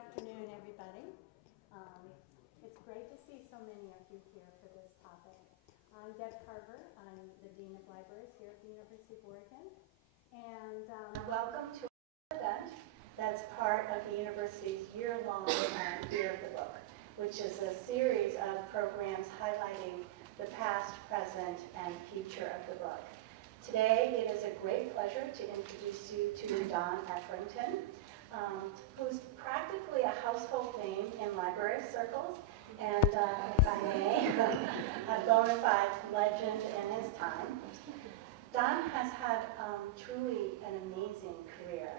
afternoon, everybody. It's great to see so many of you here for this topic. I'm Deb Carver. I'm the Dean of Libraries here at the University of Oregon. And welcome to our event that's part of the university's year-long Year of the Book, which is a series of programs highlighting the past, present, and future of the book. Today, it is a great pleasure to introduce you to Don Etherington, who's practically a household name in library circles, and if I may, a bona fide legend in his time. Don has had truly an amazing career,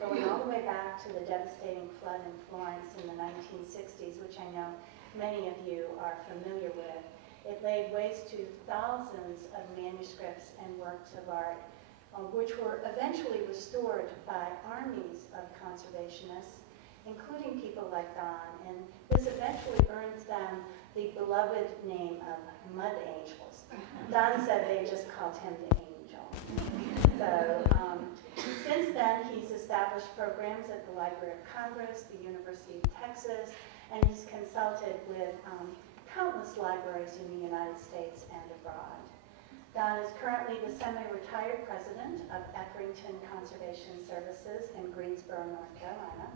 going all the way back to the devastating flood in Florence in the 1960s, which I know many of you are familiar with. It laid waste to thousands of manuscripts and works of art, which were eventually restored by armies of conservationists, including people like Don, and this eventually earns them the beloved name of Mud Angels. Don said they just called him the Angel. So since then, he's established programs at the Library of Congress, the University of Texas, and he's consulted with countless libraries in the United States and abroad. Don is currently the semi-retired president of Etherington Conservation Services in Greensboro, North Carolina,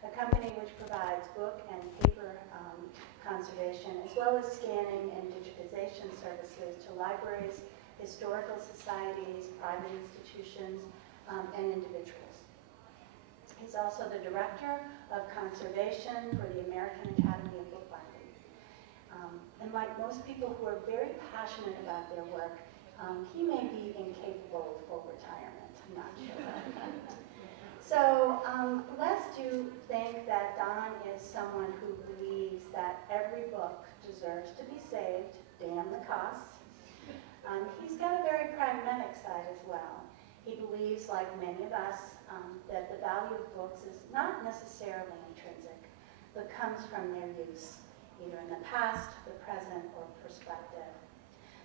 a company which provides book and paper conservation, as well as scanning and digitization services to libraries, historical societies, private institutions, and individuals. He's also the director of conservation for the American Academy of Bookbinding. And like most people who are very passionate about their work, he may be incapable of full retirement, I'm not sure. So let's think that Don is someone who believes that every book deserves to be saved, damn the costs. He's got a very pragmatic side as well. He believes, like many of us, that the value of books is not necessarily intrinsic, but comes from their use, either in the past, the present, or perspective.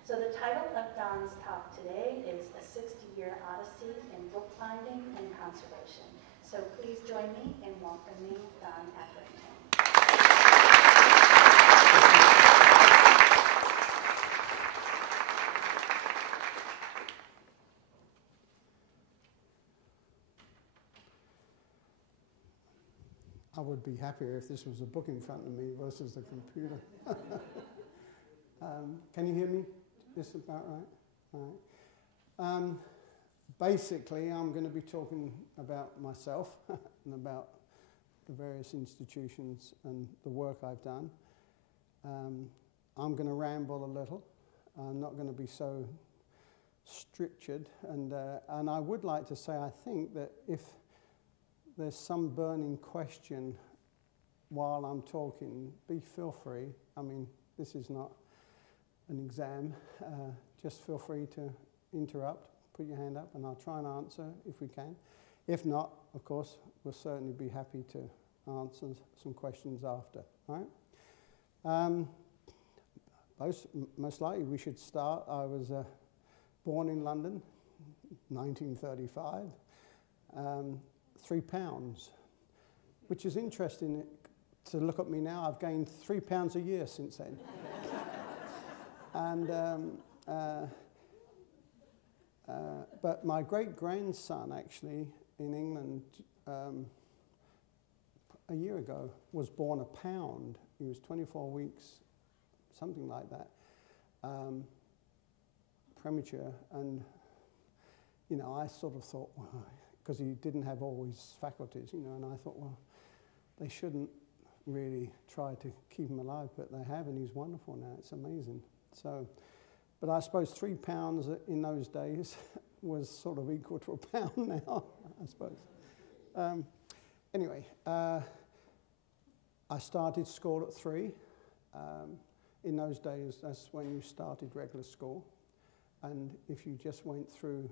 So the title of Don's talk today is A 60-Year Odyssey in Bookbinding and Conservation. So please join me in welcoming Don Etherington. I would be happier if this was a book in front of me versus the computer. Can you hear me? This is about right? All right. Basically, I'm going to be talking about myself and about the various institutions and the work I've done. I'm going to ramble a little. I'm not going to be so strictured. And I would like to say, I think that if there's some burning question while I'm talking, feel free. I mean, this is not an exam. Just feel free to interrupt, put your hand up, and I'll try and answer if we can. If not, of course, we'll certainly be happy to answer some questions after. All right? Most likely we should start. I was born in London, 1935. 3 pounds, which is interesting to look at me now. I've gained 3 pounds a year since then. And but my great-grandson, actually, in England, a year ago, was born a pound. He was 24 weeks, something like that, premature. And, you know, I sort of thought, well, because he didn't have all his faculties, you know, and I thought, well, they shouldn't really try to keep him alive, but they have, and he's wonderful now. It's amazing. So, but I suppose 3 pounds in those days was sort of equal to a pound now, I suppose. Anyway, I started school at 3. In those days, that's when you started regular school. And if you just went through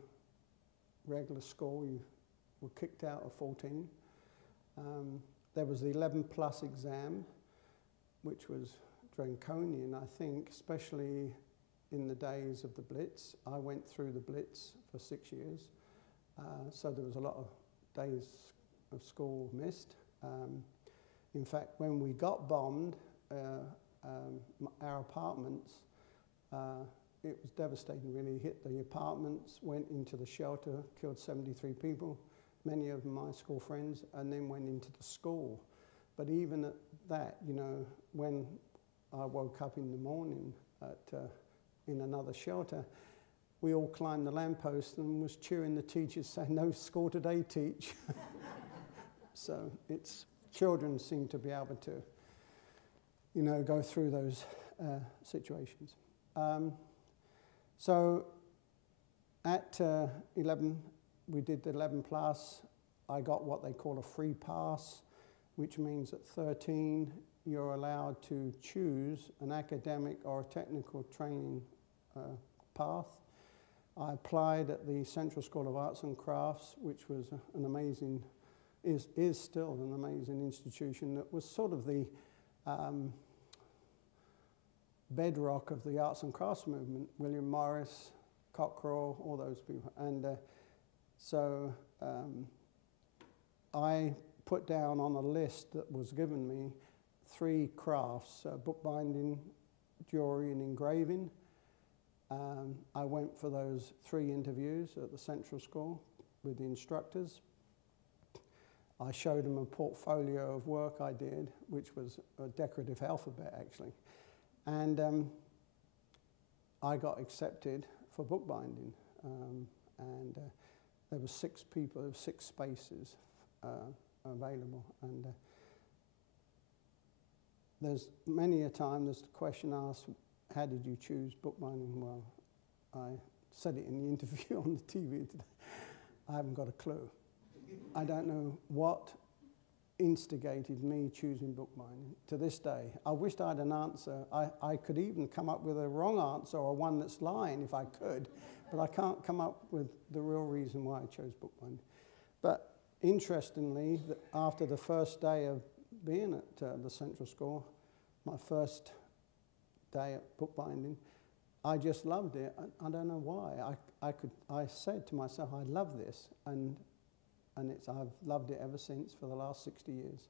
regular school, you were kicked out at 14. There was the 11+ exam, which was draconian, I think, especially in the days of the Blitz. I went through the Blitz for 6 years, so there was a lot of days of school missed. In fact, when we got bombed, our apartments, it was devastating really. Hit the apartments, went into the shelter, killed 73 people, many of them my school friends, and then went into the school. But even at that, you know, when I woke up in the morning in another shelter, we all climbed the lamppost and was cheering the teachers saying, "No school today, teach." So children seem to be able to, you know, go through those situations. So at 11, we did the 11 plus. I got what they call a free pass, which means at 13, you're allowed to choose an academic or a technical training path. I applied at the Central School of Arts and Crafts, which was an amazing, is still an amazing institution that was sort of the bedrock of the arts and crafts movement. William Morris, Cockerell, all those people. And so I put down on a list that was given me 3 crafts, bookbinding, jewelry and engraving. I went for those 3 interviews at the Central School with the instructors. I showed them a portfolio of work I did, which was a decorative alphabet actually. And I got accepted for bookbinding. And there were 6 people, 6 spaces available. And there's many a time there's the question asked, how did you choose bookbinding? Well, I said it in the interview on the TV today. I haven't got a clue. I don't know what instigated me choosing bookbinding to this day. I wished I had an answer. I could even come up with a wrong answer or one that's lying if I could, but I can't come up with the real reason why I chose bookbinding. But interestingly, after the first day of being at the Central School, my first day at bookbinding, I just loved it. I don't know why. I said to myself, I love this, and I've loved it ever since for the last 60 years.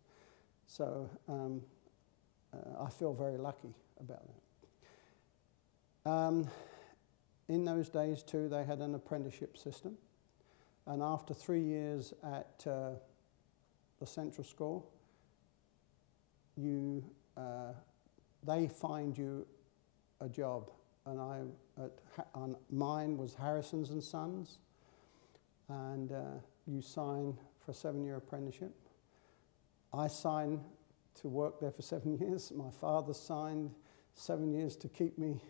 So I feel very lucky about that. In those days too, they had an apprenticeship system, and after 3 years at the Central School, they find you a job, and mine was Harrison's and Sons, and you sign for a 7-year apprenticeship. I signed to work there for 7 years. My father signed 7 years to keep me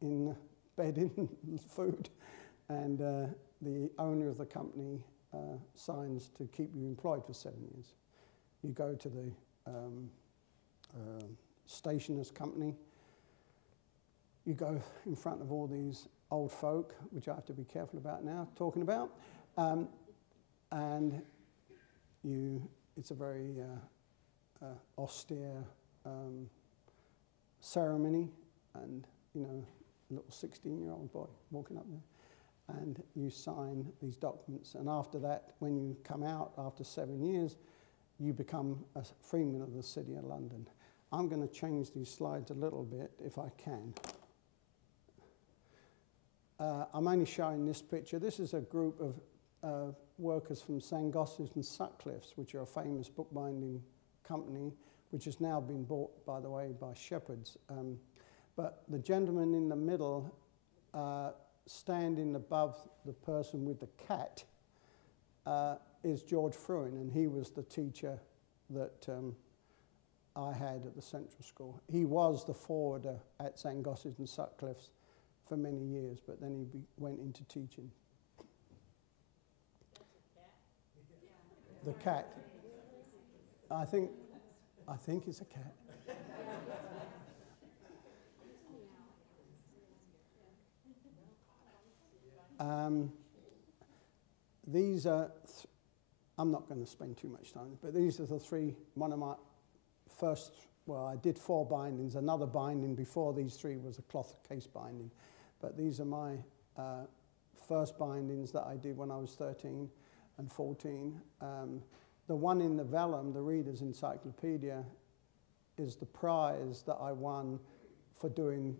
in bed in food, and the owner of the company signs to keep you employed for 7 years. You go to the stationer's company. You go in front of all these old folk, which I have to be careful about now, talking about, and it's a very austere ceremony, and you know, a little 16-year-old boy walking up there, and you sign these documents, and after that, when you come out after 7 years, you become a freeman of the City of London. I'm going to change these slides a little bit if I can. I'm only showing this picture. This is a group of workers from St. Gothard's and Sutcliffe's, which are a famous bookbinding company, which has now been bought, by the way, by Shepherd's. But the gentleman in the middle, standing above the person with the cat, is George Freuen, and he was the teacher that I had at the Central School. He was the forwarder at St. Gothard's and Sutcliffe's for many years, but then he went into teaching. The cat. I think it's a cat. These are, I'm not going to spend too much time, but these are the 3, one of my first, well, I did 4 bindings. Another binding before these 3 was a cloth case binding. But these are my first bindings that I did when I was 13 and 14. the one in the vellum, the Reader's Encyclopedia, is the prize that I won for doing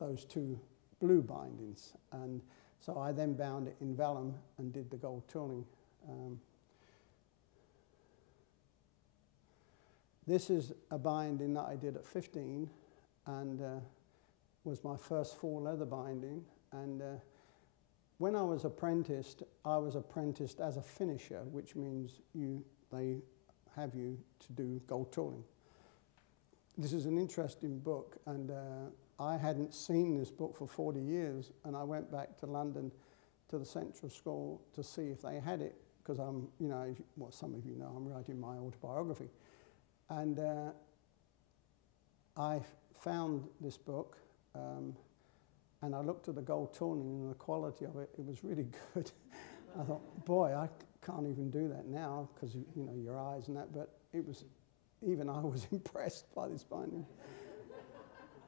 those two blue bindings. And so I then bound it in vellum and did the gold tooling. This is a binding that I did at 15 and was my first full leather binding. And when I was apprenticed as a finisher, which means they have you to do gold tooling. This is an interesting book, and I hadn't seen this book for 40 years, and I went back to London to the Central School to see if they had it, because I'm, you know, well, some of you know, I'm writing my autobiography. And I found this book, and I looked at the gold tooling and the quality of it. It was really good. I thought, boy, I can't even do that now because, you know, your eyes and that, but it was, even I was impressed by this binding.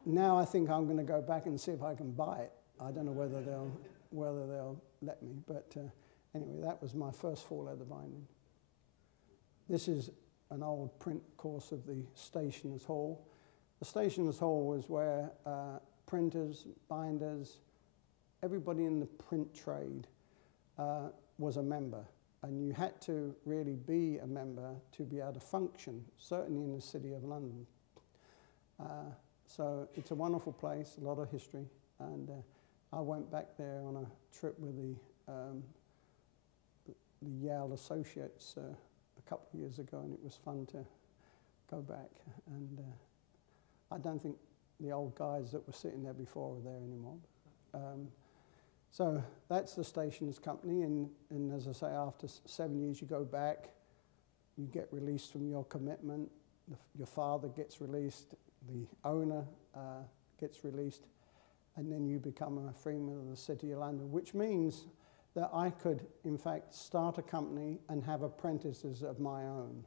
Now I think I'm going to go back and see if I can buy it. I don't know whether they'll let me, but anyway, that was my first full leather binding. This is an old print course of the Stationers' Hall. The Stationers' Hall was where printers, binders, everybody in the print trade was a member, and you had to really be a member to be able to function, certainly in the City of London. So it's a wonderful place, a lot of history, and I went back there on a trip with the Yale Associates a couple of years ago, and it was fun to go back. And I don't think the old guys that were sitting there before are there anymore. So that's the Stationers' Company, and as I say, after 7 years you go back, you get released from your commitment, your father gets released, the owner gets released, and then you become a freeman of the City of London, which means that I could, in fact, start a company and have apprentices of my own.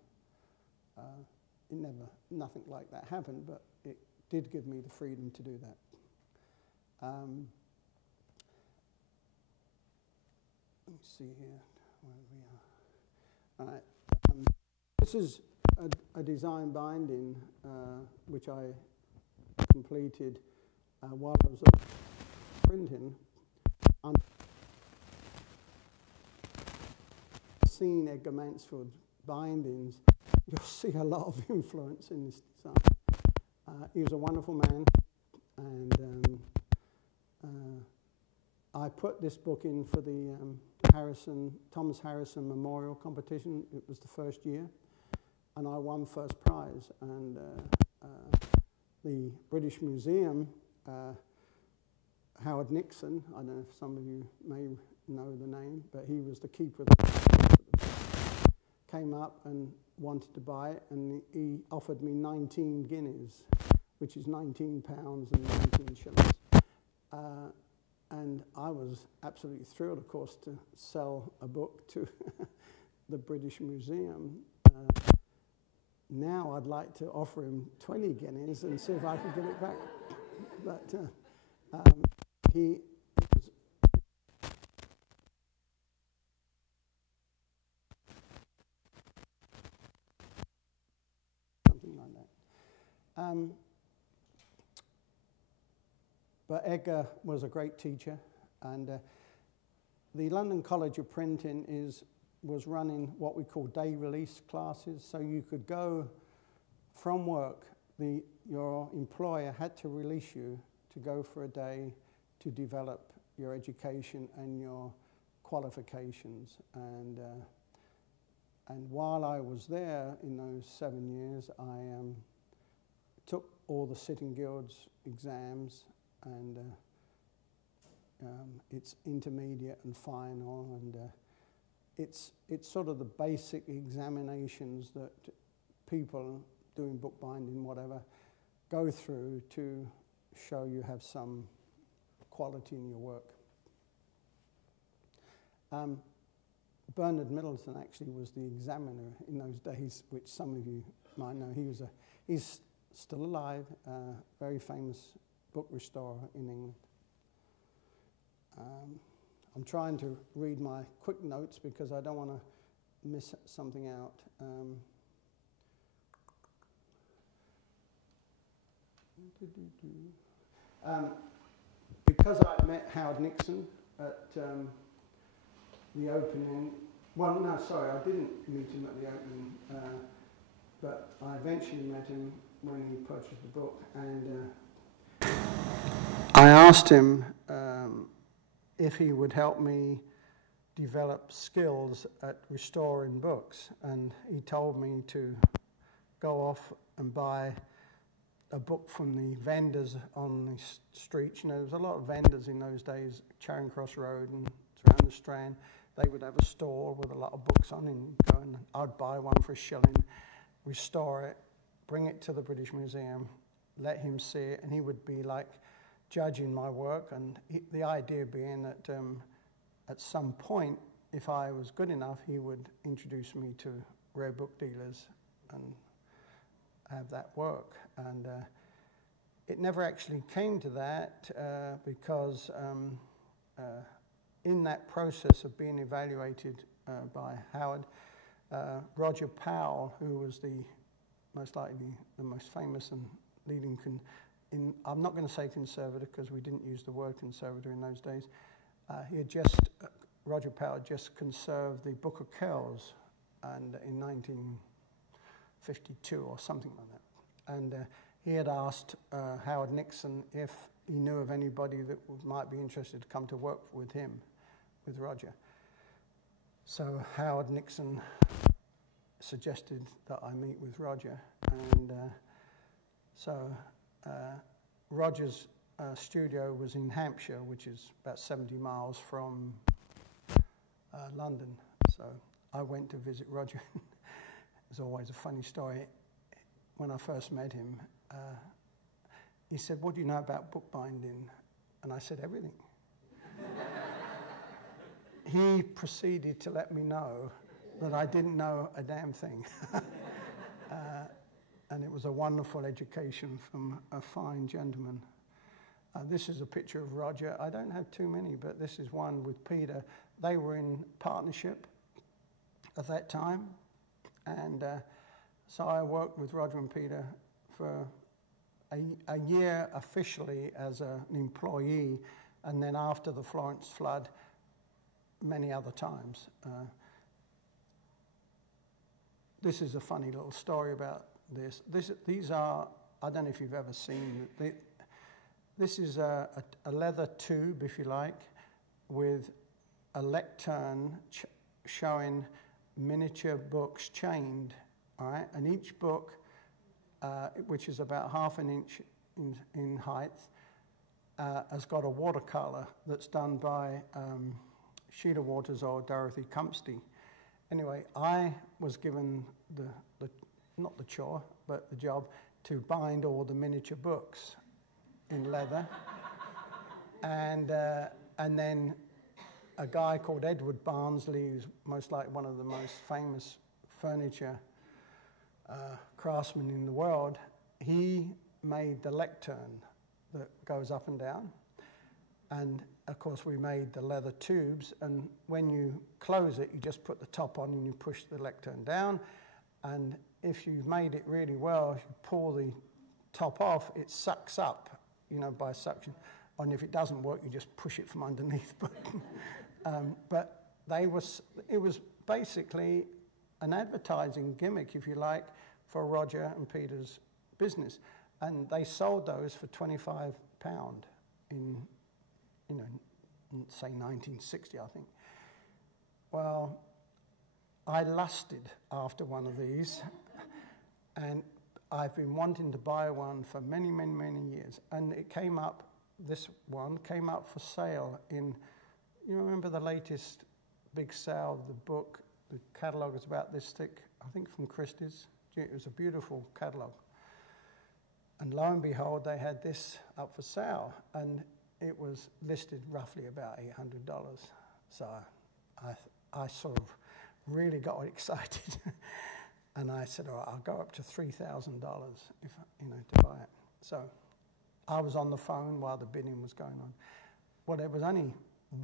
Nothing like that happened, but it did give me the freedom to do that. Let me see here where we are. All right. This is a design binding which I completed while I was printing. Seen Edgar Mansfield's bindings, you'll see a lot of influence in this design. He was a wonderful man, and I put this book in for the Thomas Harrison Memorial Competition. It was the first year, and I won first prize. And the British Museum, Howard Nixon, I don't know if some of you may know the name, but he was the keeper of the came up and wanted to buy it, and he offered me 19 guineas, which is £19 and 19 shillings. And I was absolutely thrilled, of course, to sell a book to the British Museum. Now I'd like to offer him 20 guineas and see if I could get it back. But he was something like that. But Edgar was a great teacher, and the London College of Printing was running what we call day release classes, so you could go from work. Your employer had to release you to go for a day to develop your education and your qualifications. And while I was there in those 7 years, I took all the Sitting Guilds exams, and it's intermediate and final, and it's sort of the basic examinations that people doing bookbinding, whatever, go through to show you have some quality in your work. Bernhard Middleton actually was the examiner in those days, which some of you might know. He's still alive, very famous book restorer in England. I'm trying to read my quick notes because I don't want to miss something out. Because I met Howard Nixon at the opening, well, no, sorry, I didn't meet him at the opening, but I eventually met him when he purchased the book, and I asked him if he would help me develop skills at restoring books, and he told me to go off and buy a book from the vendors on the streets. You know, there was a lot of vendors in those days, Charing Cross Road and around the Strand. They would have a store with a lot of books on, and go and I'd buy one for $1, restore it, bring it to the British Museum, let him see it, and he would be like judging my work. And the idea being that at some point, if I was good enough, he would introduce me to rare book dealers and have that work. And it never actually came to that because in that process of being evaluated by Howard, Roger Powell, who was most likely the most famous and leading, I'm not going to say conservator because we didn't use the word conservator in those days, Roger Powell had just conserved the Book of Kells and in 1952 or something like that. And he had asked Howard Nixon if he knew of anybody that might be interested to come to work with him, with Roger. So Howard Nixon suggested that I meet with Roger. And so Roger's studio was in Hampshire, which is about 70 miles from London. So I went to visit Roger. It's always a funny story. When I first met him, he said, "What do you know about bookbinding?" And I said, "Everything." He proceeded to let me know that I didn't know a damn thing. And it was a wonderful education from a fine gentleman. This is a picture of Roger. I don't have too many, but this is one with Peter. They were in partnership at that time. And so I worked with Roger and Peter for a year officially as an employee, and then after the Florence flood, many other times. This is a funny little story about this. These are, I don't know if you've ever seen, this is a leather tube, if you like, with a lectern showing miniature books chained, all right? And each book, which is about half an inch in height, has got a watercolor that's done by Sheila Waters or Dorothy Cumpsty. Anyway, I was given not the chore, but the job to bind all the miniature books in leather. And then a guy called Edward Barnsley, who's most likely one of the most famous furniture craftsmen in the world, he made the lectern that goes up and down. And of course we made the leather tubes, and when you close it, you just put the top on and you push the lectern down. And if you've made it really well, if you pull the top off, it sucks up, by suction. And if it doesn't work, you just push it from underneath. But it was basically an advertising gimmick, if you like, for Roger and Peter's business. And they sold those for £25 in, say 1960, I think. Well, I lusted after one of these, and I've been wanting to buy one for many, many, many years. And this one came up for sale in, you remember the latest big sale of the book? The catalogue is about this thick, I think from Christie's. It was a beautiful catalogue. And lo and behold, they had this up for sale, and it was listed roughly about $800. So I sort of really got excited, and I said, "All right, I'll go up to $3,000 if to buy it." So I was on the phone while the bidding was going on. Well, it was only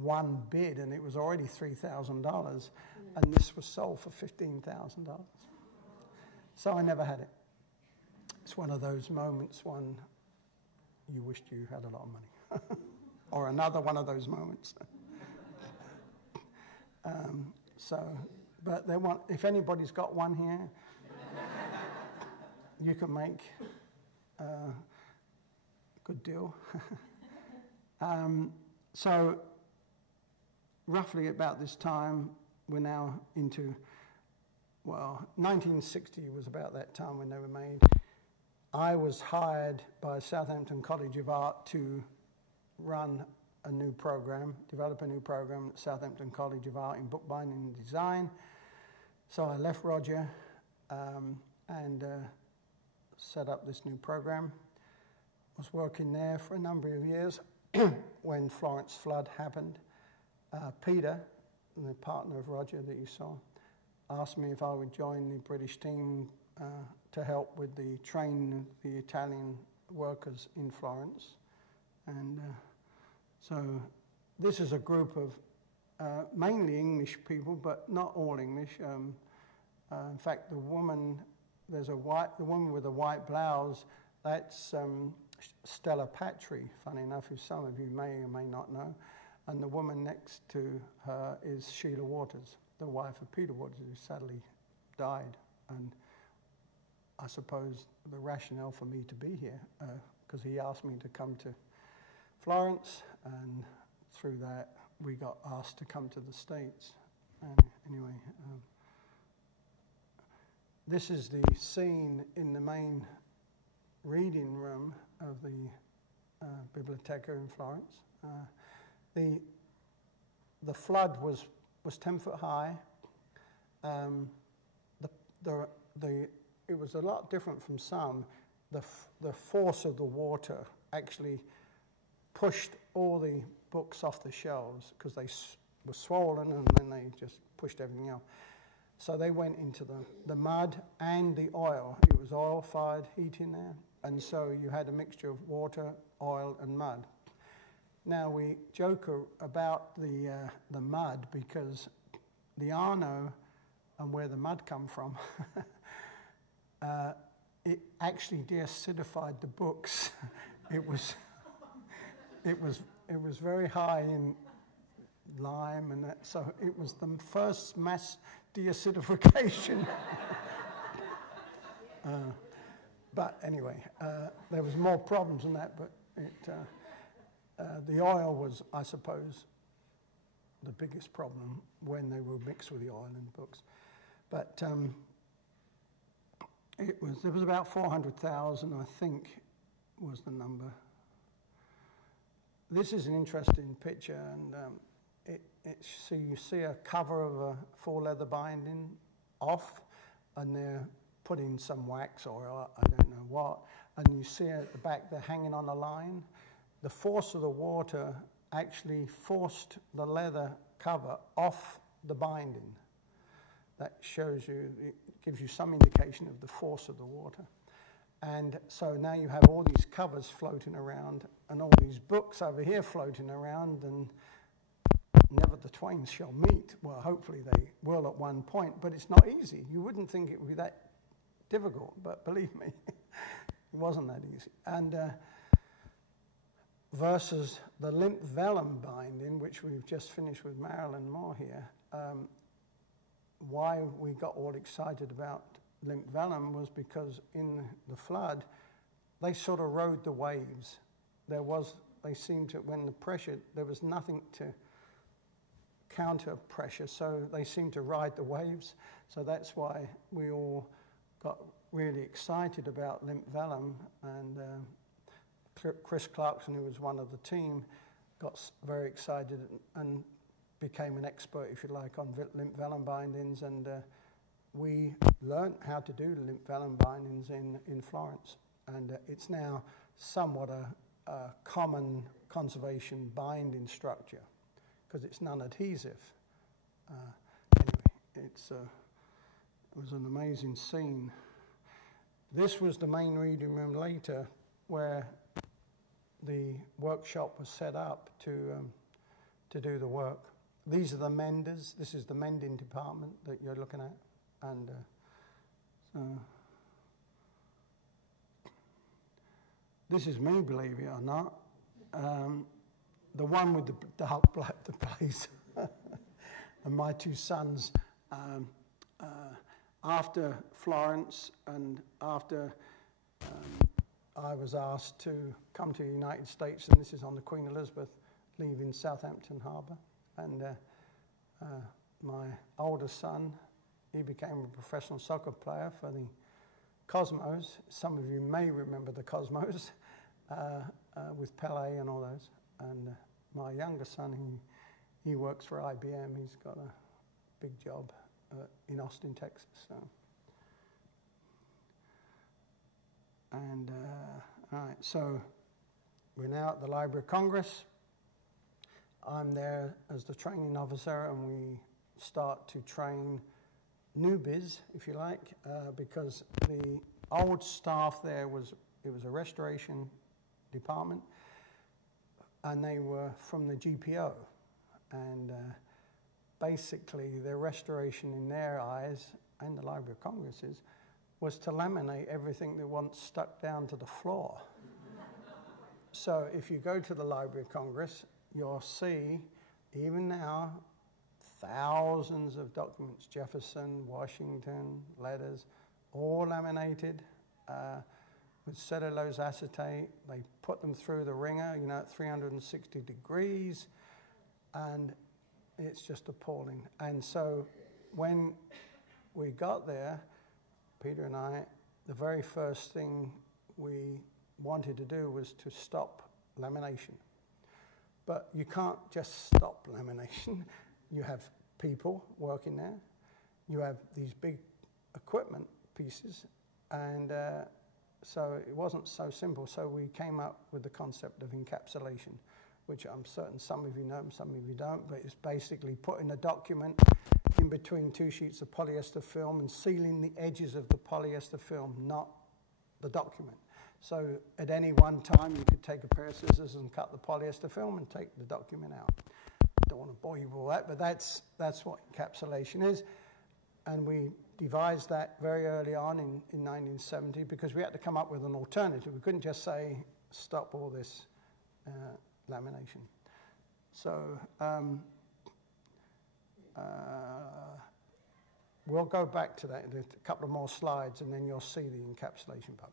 one bid, and it was already $3,000, and this was sold for $15,000. So I never had it. It's one of those moments when you wished you had a lot of money. Or another one of those moments. But they want, if anybody's got one here, you can make a good deal. So roughly about this time, we're now into, well, 1960 was about that time when they were made. I was hired by Southampton College of Art to run a new program, develop a new program at Southampton College of Art in bookbinding and design. So I left Roger and set up this new program. Was working there for a number of years when Florence flood happened. Peter, the partner of Roger that you saw, asked me if I would join the British team to help with the training of the Italian workers in Florence. And so this is a group of mainly English people, but not all English. In fact, the woman with the white blouse, that's Stella Patry, funny enough, who some of you may or may not know. And the woman next to her is Sheila Waters, the wife of Peter Waters, who sadly died. And I suppose the rationale for me to be here, because he asked me to come to Florence, and through that we got asked to come to the States. And anyway, this is the scene in the main reading room of the Biblioteca in Florence. The flood was 10 foot high. It was a lot different from some. The force of the water actually pushed all the books off the shelves because they were swollen, and then they just pushed everything out. So they went into the mud and the oil. It was oil-fired heat in there, and so you had a mixture of water, oil, and mud. Now we joke about the mud because the Arno and where the mud come from, it actually deacidified the books. It was very high in lime, and that, so it was the first mass deacidification. But anyway, there was more problems than that. But the oil was, I suppose, the biggest problem when they were mixed with the oil in the books. But there was about 400,000, I think, was the number. This is an interesting picture, and so you see a cover of a full leather binding off, and they're putting some wax or I don't know what, and you see at the back they're hanging on a line. The force of the water actually forced the leather cover off the binding. That shows you, it gives you some indication of the force of the water. And so now you have all these covers floating around and all these books over here floating around, and never the twain shall meet. Well, hopefully they will at one point, but it's not easy. You wouldn't think it would be that difficult, but believe me, it wasn't that easy. And versus the limp vellum binding, which we've just finished with Marilyn Moore here, why we got all excited about limp vellum was because in the flood, they sort of rode the waves. They seemed to, when the pressure, there was nothing to counter pressure, so they seemed to ride the waves. So that's why we all got really excited about limp vellum, and Chris Clarkson, who was one of the team, got very excited and became an expert, if you like, on limp vellum bindings, and we learned how to do limp vellum bindings in Florence, and it's now somewhat a common conservation binding structure because it's non-adhesive. Anyway, it was an amazing scene. This was the main reading room later, where the workshop was set up to to do the work. These are the menders. This is the mending department that you're looking at. And so this is me, believe it or not. The one with the dark black, the blazer. And my two sons, after Florence and after I was asked to come to the United States, and this is on the Queen Elizabeth, leaving Southampton Harbour. And my oldest son, he became a professional soccer player for the Cosmos. Some of you may remember the Cosmos with Pelé and all those. And my younger son, he works for IBM. He's got a big job in Austin, Texas. So. And all right, so we're now at the Library of Congress. I'm there as the training officer, and we start to train newbies, if you like, because the old staff there it was a restoration department, and they were from the GPO, and basically their restoration in their eyes, and the Library of Congress's, was to laminate everything that once stuck down to the floor. So if you go to the Library of Congress, you'll see, even now, thousands of documents, Jefferson, Washington, letters, all laminated with cellulose acetate. They put them through the wringer, at 360 degrees, and it's just appalling. And so when we got there, Peter and I, the very first thing we wanted to do was to stop lamination. But you can't just stop lamination. You have people working there. You have these big equipment pieces. And so it wasn't so simple. So we came up with the concept of encapsulation, which I'm certain some of you know, some of you don't, but it's basically putting a document in between two sheets of polyester film and sealing the edges of the polyester film, not the document. So at any one time, you could take a pair of scissors and cut the polyester film and take the document out. Don't want to bore you with all that, but that's what encapsulation is. And we devised that very early on in 1970 because we had to come up with an alternative. We couldn't just say, stop all this lamination. So we'll go back to that in a couple of more slides, and then you'll see the encapsulation part.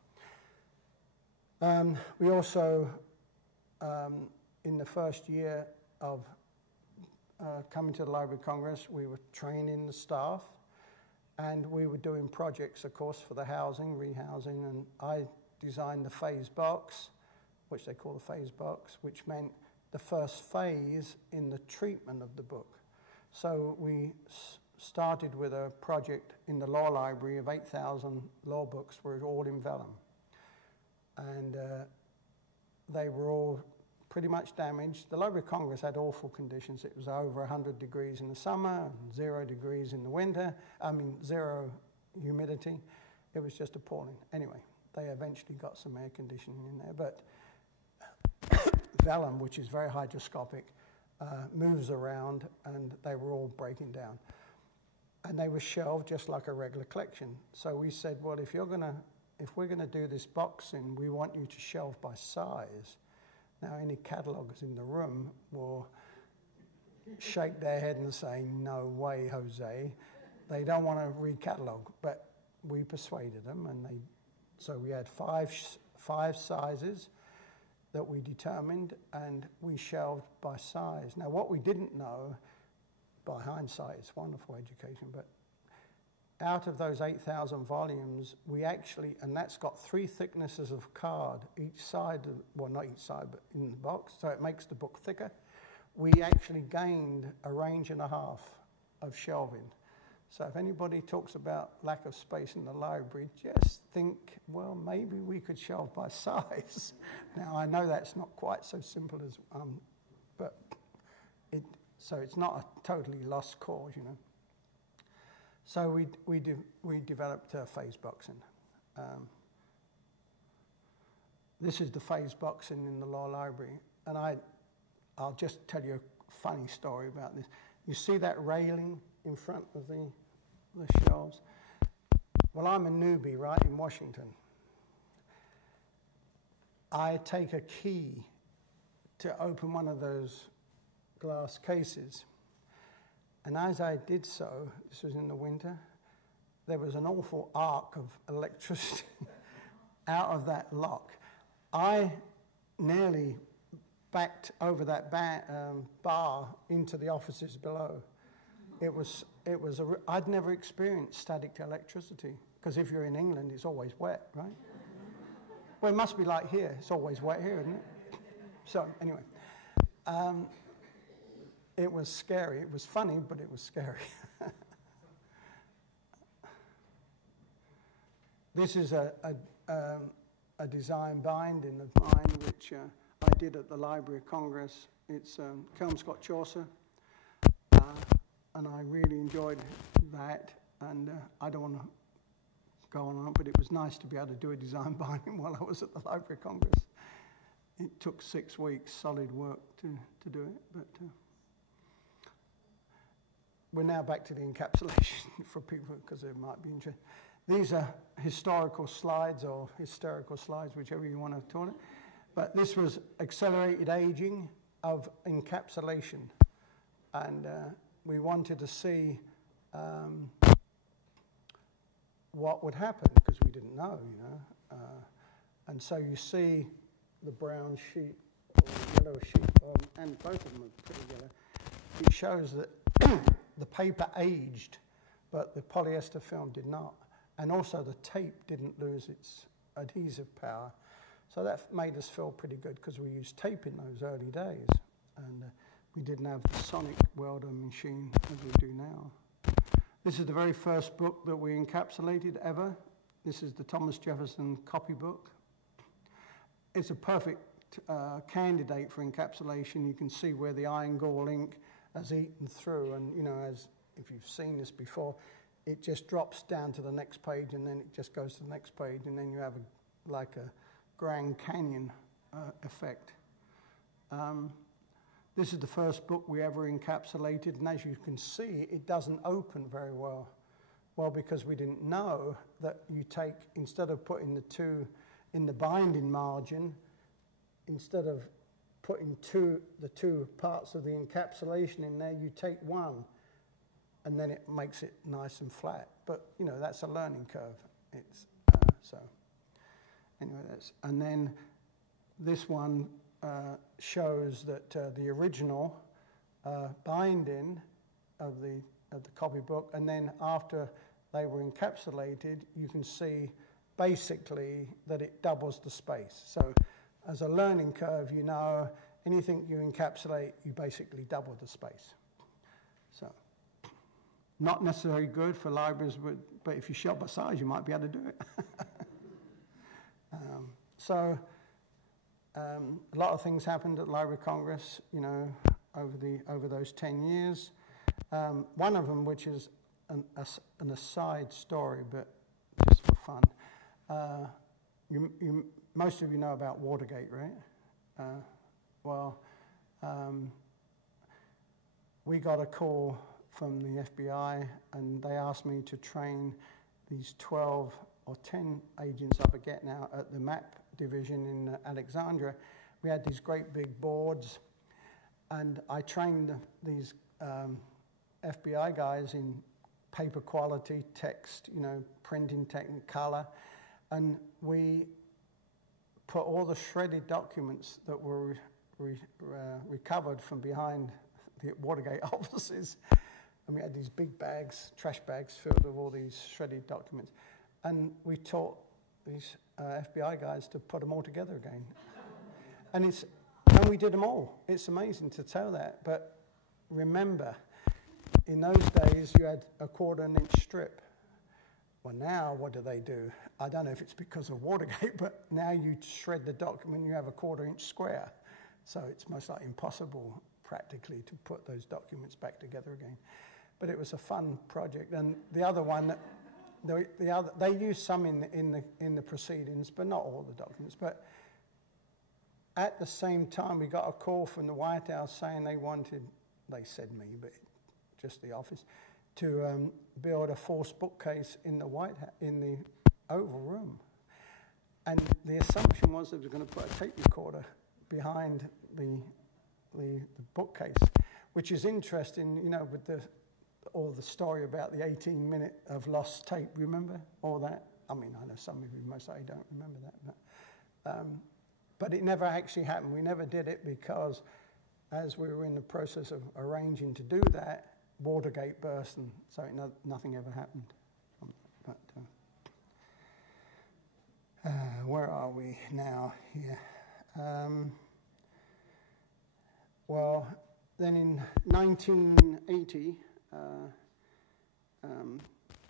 We also, in the first year of coming to the Library of Congress, we were training the staff, and we were doing projects, of course, for the housing, rehousing, and I designed the phase box, which they call the phase box, which meant the first phase in the treatment of the book. So we started with a project in the law library of 8,000 law books, were all in vellum. And they were all pretty much damaged. The Library of Congress had awful conditions. It was over 100 degrees in the summer, and 0 degrees in the winter. Zero humidity. It was just appalling. Anyway, they eventually got some air conditioning in there. But vellum, which is very hygroscopic, moves around, and they were all breaking down. And they were shelved just like a regular collection. So we said, well, if we're going to do this boxing, we want you to shelve by size. Now, any cataloguers in the room will shake their head and say, no way, Jose. They don't want to recatalogue. But we persuaded them, and so we had five sizes that we determined, and we shelved by size. Now, what we didn't know, by hindsight, it's wonderful education, but out of those 8,000 volumes, we actually, and that's got 3 thicknesses of card, each side, well, not each side, but in the box, so it makes the book thicker. We actually gained a range and a half of shelving. So if anybody talks about lack of space in the library, just think, well, maybe we could shelve by size. Now, I know that's not quite so simple as, but so it's not a totally lost cause, So we developed phase boxing. This is the phase boxing in the law library, and I'll just tell you a funny story about this. You see that railing in front of the shelves? Well, I'm a newbie, right, in Washington. I take a key to open one of those glass cases. And as I did so, this was in the winter, there was an awful arc of electricity out of that lock. I nearly backed over that bar into the offices below. I'd never experienced static electricity, because if you're in England, it's always wet, right? Well, it must be like here. It's always wet here, isn't it? So, anyway. It was scary. It was funny, but it was scary. This is a design binding of mine, which I did at the Library of Congress. It's Kelmscott Chaucer, and I really enjoyed that. And I don't want to go on, but it was nice to be able to do a design binding while I was at the Library of Congress. It took 6 weeks, solid work to do it, but we're now back to the encapsulation for people, because they might be interested. These are historical slides, or hysterical slides, whichever you want to call it. But this was accelerated aging of encapsulation. And we wanted to see what would happen, because we didn't know, and so you see the brown sheet, or the yellow sheet, and both of them are pretty yellow. It shows that the paper aged, but the polyester film did not. And also the tape didn't lose its adhesive power. So that made us feel pretty good, because we used tape in those early days. And we didn't have the sonic welder machine as we do now. This is the very first book that we encapsulated ever. This is the Thomas Jefferson copybook. It's a perfect candidate for encapsulation. You can see where the iron gall ink has eaten through, and as if you've seen this before, it just drops down to the next page, and then it just goes to the next page, and then you have like a Grand Canyon effect. This is the first book we ever encapsulated, and as you can see, it doesn't open very well. Well, because we didn't know that you take, instead of putting the two in the binding margin, instead of putting the two parts of the encapsulation in there, you take one, and then it makes it nice and flat. But, that's a learning curve. It's so anyway, and then this one shows that the original binding of the copybook, and then after they were encapsulated, you can see basically that it doubles the space. So as a learning curve, anything you encapsulate, you basically double the space. So not necessarily good for libraries, but if you shop by size, you might be able to do it. A lot of things happened at the Library of Congress, over those 10 years. One of them, which is an aside story, but just for fun. Most of you know about Watergate, right? We got a call from the FBI, and they asked me to train these 12 or 10 agents, I forget now, at the map division in Alexandria. We had these great big boards, and I trained these FBI guys in paper quality, text, printing technique, color, and we put all the shredded documents that were recovered from behind the Watergate offices, and we had these big bags, trash bags filled with all these shredded documents, and we taught these FBI guys to put them all together again. And we did them all. It's amazing to tell that, but remember, in those days you had a 1/4-inch strip. Well, now what do? I don't know if it's because of Watergate, but now you shred the document, you have a 1/4-inch square. So it's most likely impossible, practically, to put those documents back together again. But it was a fun project. And the other one, they used some in the proceedings, but not all the documents. But at the same time, we got a call from the White House saying they wanted they said me, but just the office, to build a forced bookcase in the Oval Room. And the assumption was they were going to put a tape recorder behind the bookcase, which is interesting, you know, with all the story about the 18-minute of lost tape, remember all that? I mean, I know some of you most likely don't remember that, but it never actually happened. We never did it because as we were in the process of arranging to do that, Watergate burst, and so nothing ever happened. But where are we now here? Well, then in 1980,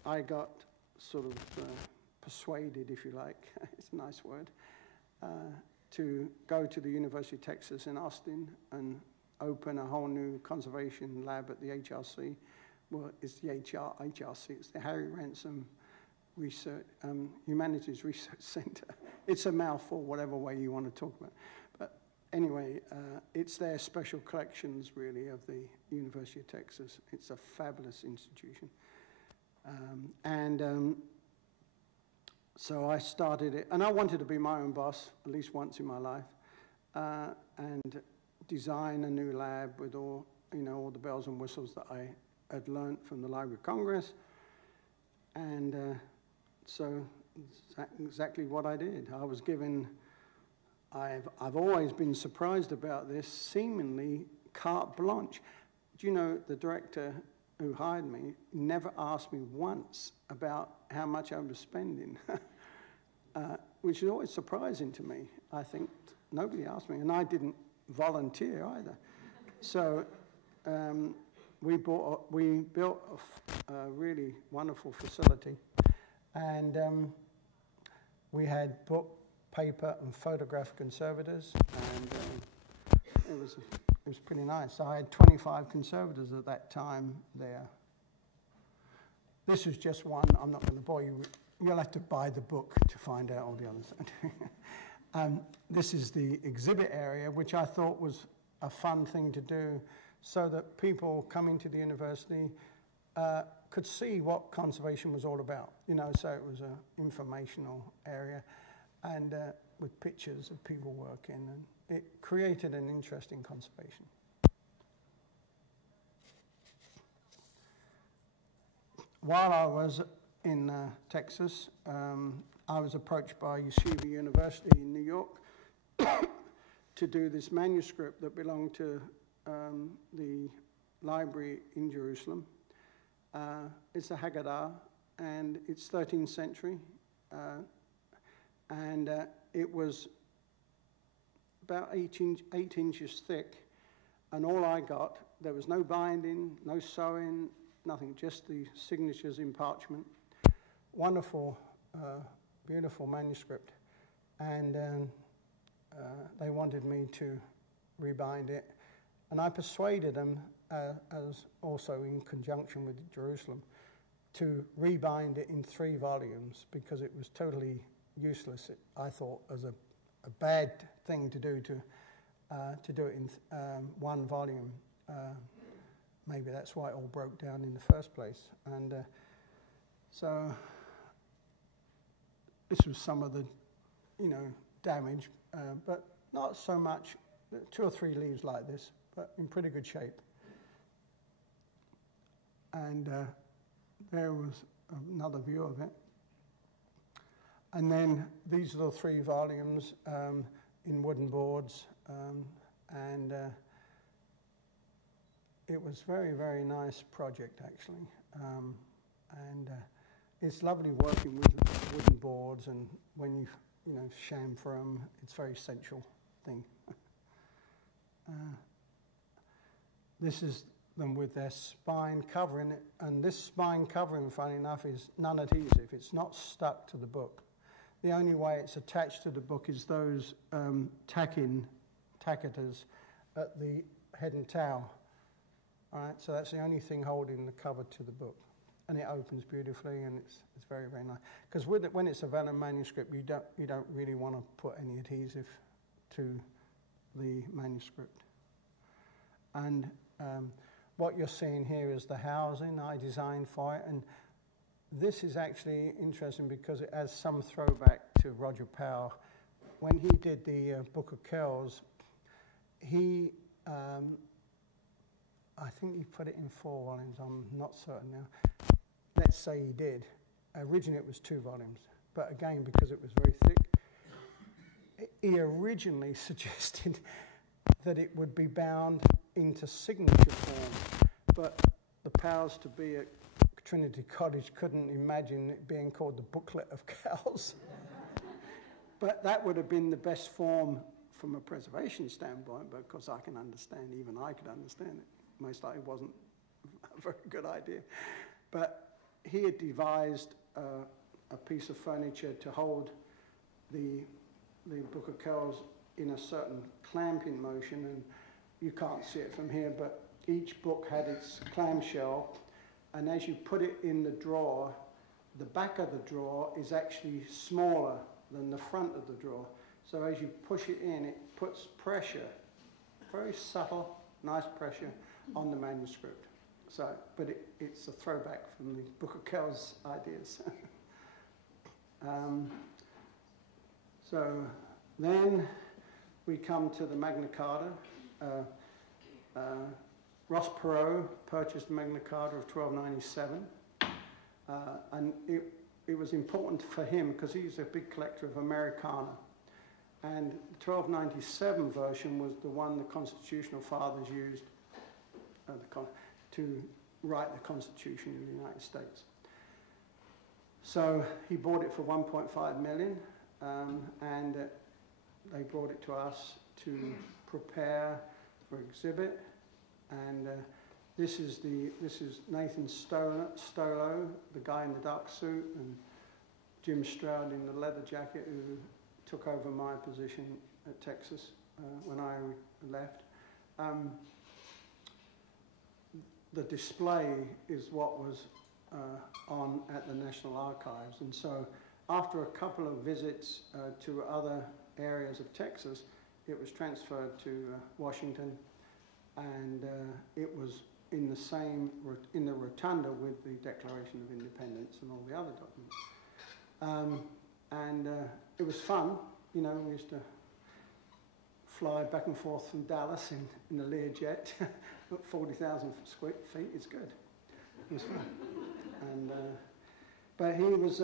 I got sort of persuaded, if you like, it's a nice word, to go to the University of Texas in Austin and open a whole new conservation lab at the HRC. Well, it's the HRC, it's the Harry Ransom Research, Humanities Research Center. It's a mouthful, whatever way you want to talk about it. But anyway, it's their special collections, really, of the University of Texas. It's a fabulous institution. So I started it, and I wanted to be my own boss at least once in my life, and design a new lab with all the bells and whistles that I had learned from the Library of Congress, and so exactly what I did. I was given. I've always been surprised about this, seemingly carte blanche. Do you know the director who hired me never asked me once about how much I was spending, which is always surprising to me. I think nobody asked me, and I didn't volunteer either. So we built a really wonderful facility, and we had book, paper, and photograph conservators, and it was pretty nice. I had 25 conservators at that time there. This is just one. I'm not going to bore you. You'll have to buy the book to find out all the others. This is the exhibit area, which I thought was a fun thing to do so that people coming to the university could see what conservation was all about. You know, so it was an informational area, and with pictures of people working, and it created an interest in conservation. While I was in Texas, I was approached by Yeshiva University in New York to do this manuscript that belonged to the library in Jerusalem. It's a Haggadah, and it's 13th century, and it was about 8 inches thick, and all I got, there was no binding, no sewing, nothing, just the signatures in parchment. Wonderful, beautiful manuscript, and they wanted me to rebind it, and I persuaded them, as also in conjunction with Jerusalem, to rebind it in 3 volumes because it was totally useless, I thought, as a bad thing to do it in 1 volume. Maybe that's why it all broke down in the first place. And so this was some of the, damage, but not so much. 2 or 3 leaves like this, but in pretty good shape. And there was another view of it. And then these are the 3 volumes in wooden boards, and it was a very, very nice project, actually. And it's lovely working with wooden boards, and when you chamfer them, it's a very essential thing. This is them with their spine covering, and this spine covering, funny enough, is non-adhesive. It's not stuck to the book. The only way it's attached to the book is those tacketers at the head and tail. All right, so that's the only thing holding the cover to the book, and it opens beautifully, and it's very, very nice. Because when it's a vellum manuscript, you don't really want to put any adhesive to the manuscript. And What you're seeing here is the housing I designed for it, and this is actually interesting because it has some throwback to Roger Powell. When he did the Book of Kells, he, I think he put it in 4 volumes, I'm not certain now. Let's say he did. Originally it was 2 volumes, but again, because it was very thick, he originally suggested that it would be bound into signature form, but the powers to be at Trinity College couldn't imagine it being called the Booklet of Kells. But that would have been the best form from a preservation standpoint, because I can understand, even I could understand it. Most likely it wasn't a very good idea. But he had devised a piece of furniture to hold the Book of Kells in a certain clamping motion, and you can't see it from here, but each book had its clamshell, and as you put it in the drawer, the back of the drawer is actually smaller than the front of the drawer. So as you push it in, it puts pressure, very subtle, nice pressure, on the manuscript. So, but it's a throwback from the Book of Kells ideas. So then we come to the Magna Carta. Ross Perot purchased Magna Carta of 1297, and it was important for him because he's a big collector of Americana. And the 1297 version was the one the Constitutional Fathers used to write the Constitution of the United States. So he bought it for 1.5 million, and they brought it to us to prepare for exhibit. And this is Nathan Stolo, the guy in the dark suit, and Jim Stroud in the leather jacket, who took over my position at Texas when I left. The display is what was on at the National Archives, and so after a couple of visits to other areas of Texas, it was transferred to Washington, and it was in the same in the rotunda with the Declaration of Independence and all the other documents. It was fun, you know. We used to fly back and forth from Dallas in the Learjet, at 40,000 feet. It's good. It was fun. And but he's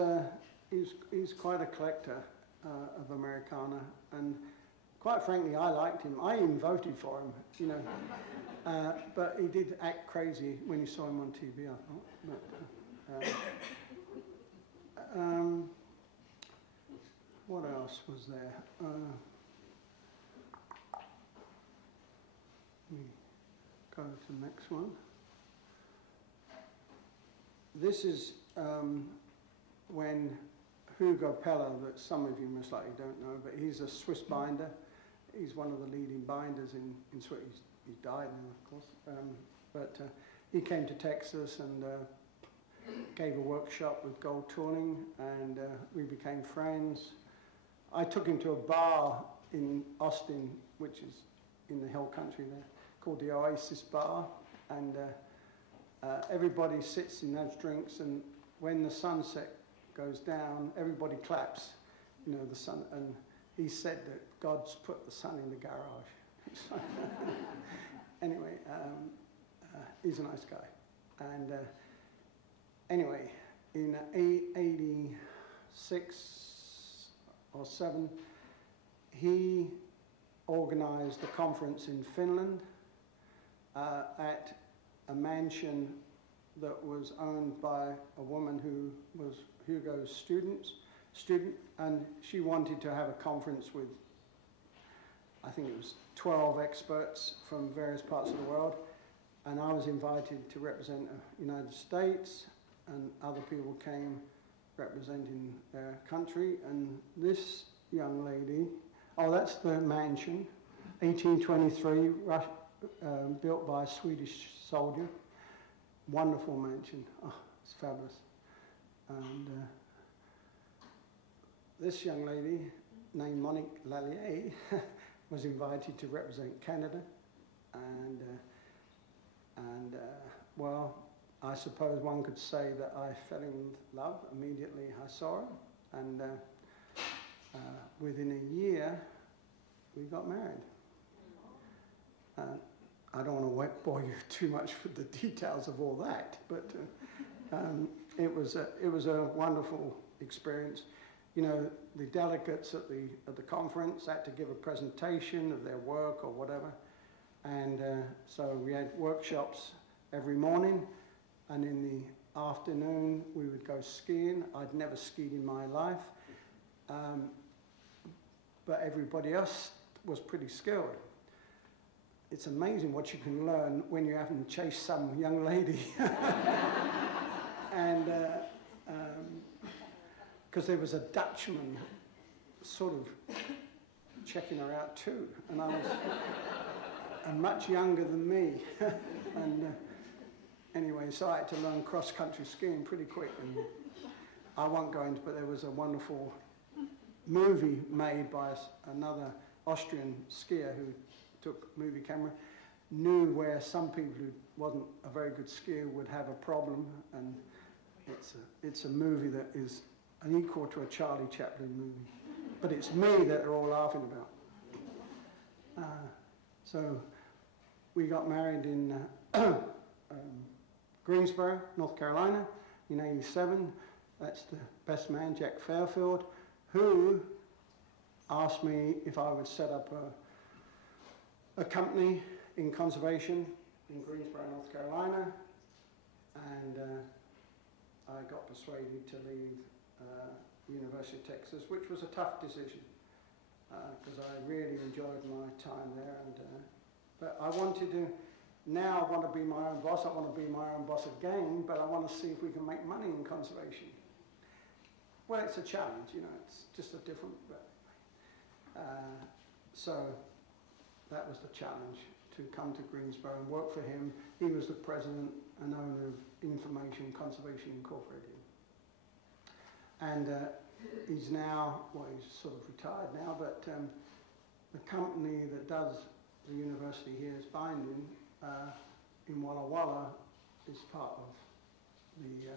quite a collector of Americana, and quite frankly, I liked him. I even voted for him, you know. But he did act crazy when you saw him on TV, I thought. But, what else was there? Let me go to the next one. This is when Hugo Peller, that some of you most likely don't know, but he's a Swiss binder. He's one of the leading binders in Switzerland. He's died now, of course. But he came to Texas and gave a workshop with gold tooling, and we became friends. I took him to a bar in Austin, which is in the hill country there, called the Oasis Bar, and everybody sits and has drinks, and when the sunset goes down, everybody claps, you know, the sun. And he said that God's put the sun in the garage. Anyway, he's a nice guy. And anyway, in 86 or 7, he organized a conference in Finland at a mansion that was owned by a woman who was Hugo's student, and she wanted to have a conference with, I think it was 12 experts from various parts of the world, and I was invited to represent the United States, and other people came representing their country. And this young lady, oh, that's the mansion, 1823, built by a Swedish soldier. Wonderful mansion. Oh, it's fabulous. And this young lady, named Monique Lallier, was invited to represent Canada. And And, well, I suppose one could say that I fell in love immediately I saw her. And within a year, we got married. I don't want to bore you too much with the details of all that, but it was a wonderful experience. You know, the delegates at the conference had to give a presentation of their work or whatever, and so we had workshops every morning, and in the afternoon we would go skiing. I'd never skied in my life, but everybody else was pretty skilled. It's amazing what you can learn when you haven't chased some young lady. And because there was a Dutchman sort of checking her out too, and I was much younger than me. And anyway, so I had to learn cross-country skiing pretty quick, and I won't go into, but there was a wonderful movie made by another Austrian skier who took movie camera, knew where some people who wasn't a very good skier would have a problem, and it's a movie that is an equal to a Charlie Chaplin movie, but it's me that they're all laughing about. So we got married in Greensboro, North Carolina, in '87. That's the best man, Jack Fairfield, who asked me if I would set up a company in conservation in Greensboro, North Carolina, and I got persuaded to leave University of Texas, which was a tough decision because I really enjoyed my time there. And but I wanted to. Now I want to be my own boss. I want to be my own boss again, but I want to see if we can make money in conservation. Well, it's a challenge, you know. It's just a different. But, so that was the challenge, to come to Greensboro and work for him. He was the president and owner of Information Conservation Incorporated. And he's now, well, he's sort of retired now, but the company that does the university here is Binding in Walla Walla is part of the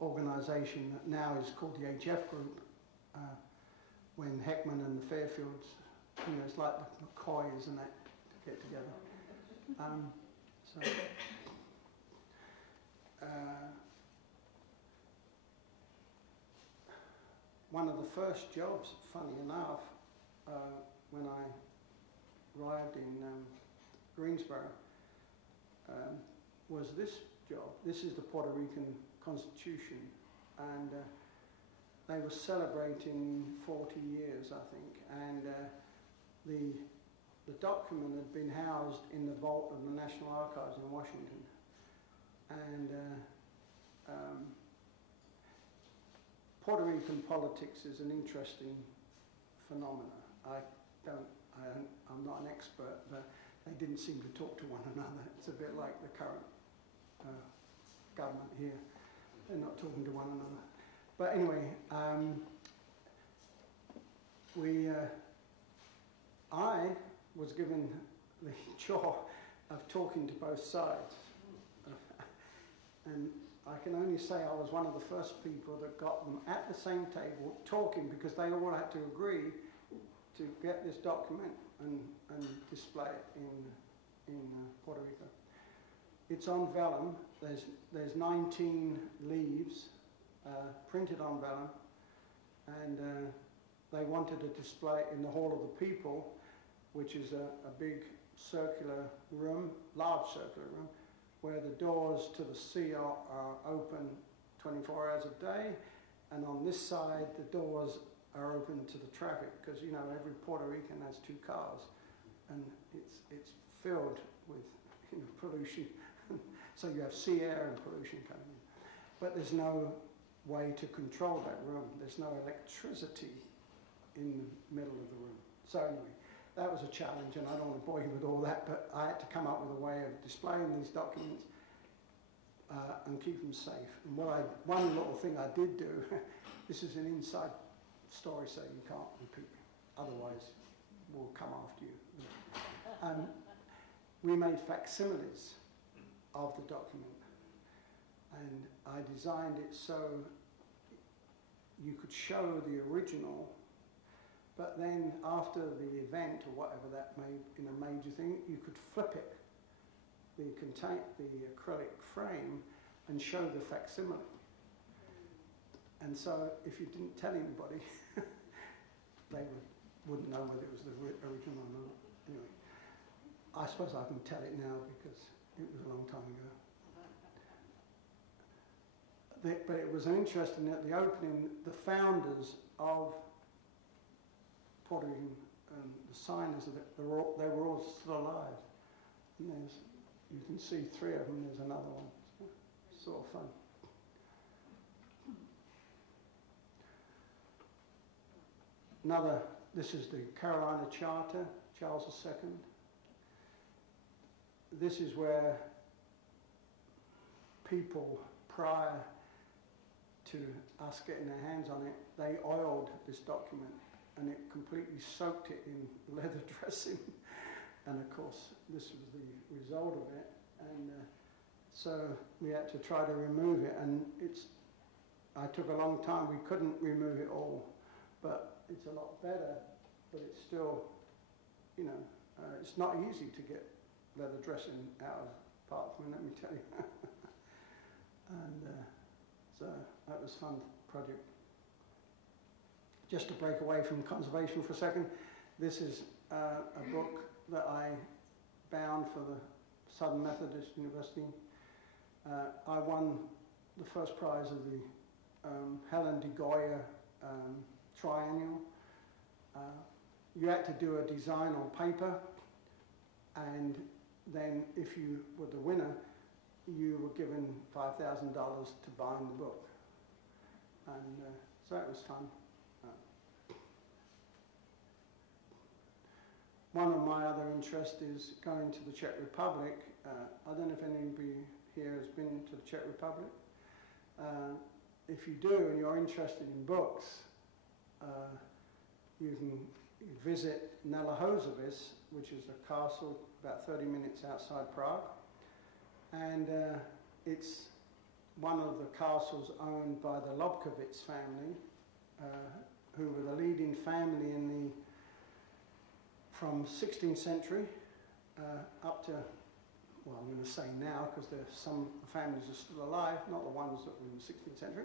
organisation that now is called the HF Group. When Heckman and the Fairfields, you know, it's like the McCoys and that to get together. One of the first jobs, funny enough, when I arrived in Greensboro, was this job. This is the Puerto Rican Constitution, and they were celebrating 40 years, I think, and the document had been housed in the vault of the National Archives in Washington, and Puerto Rican politics is an interesting phenomenon. I'm not an expert, but they didn't seem to talk to one another. It's a bit like the current government here. They're not talking to one another. But anyway, I was given the chore of talking to both sides. And I can only say I was one of the first people that got them at the same table talking, because they all had to agree to get this document and display it in Puerto Rico. It's on vellum. There's 19 leaves printed on vellum, and they wanted to display it in the Hall of the People, which is a big circular room, large circular room, where the doors to the sea are open 24 hours a day, and on this side the doors are open to the traffic, because you know every Puerto Rican has 2 cars, and it's filled with, you know, pollution. So you have sea air and pollution coming in, but there's no way to control that room. There's no electricity in the middle of the room. So anyway, that was a challenge, and I don't want to bore you with all that, but I had to come up with a way of displaying these documents and keep them safe. And one little thing I did do, this is an inside story, so you can't repeat it, otherwise we'll come after you. We made facsimiles of the document. And I designed it so you could show the original, but then after the event or whatever that made in a major thing, you could flip it, the acrylic frame, and show the facsimile. And so if you didn't tell anybody, they wouldn't know whether it was the original or not. Anyway, I suppose I can tell it now because it was a long time ago. But it was interesting at the opening, the founders of Puerto Rican, the signers of it, they were all still alive. And you can see 3 of them, there's another one. It's sort of fun. This is the Carolina Charter, Charles II. This is where people prior to us getting their hands on it, they oiled this document and it completely soaked it in leather dressing. And of course, this was the result of it. And so we had to try to remove it. And I took a long time. We couldn't remove it all, but it's a lot better. But it's still, it's not easy to get leather dressing out of parchment, let me tell you. And so that was a fun project. Just to break away from conservation for a second, this is a book that I bound for the Southern Methodist University. I won the first prize of the Helen de Goya triennial. You had to do a design on paper, and then if you were the winner, you were given $5,000 to bind the book. And so it was fun. One of my other interests is going to the Czech Republic. I don't know if anybody here has been to the Czech Republic. If you do and you're interested in books, you can visit Nelahozovice, which is a castle about 30 minutes outside Prague. And it's one of the castles owned by the Lobkowitz family, who were the leading family in from 16th century up to, well, I'm going to say now because some families are still alive, not the ones that were in the 16th century,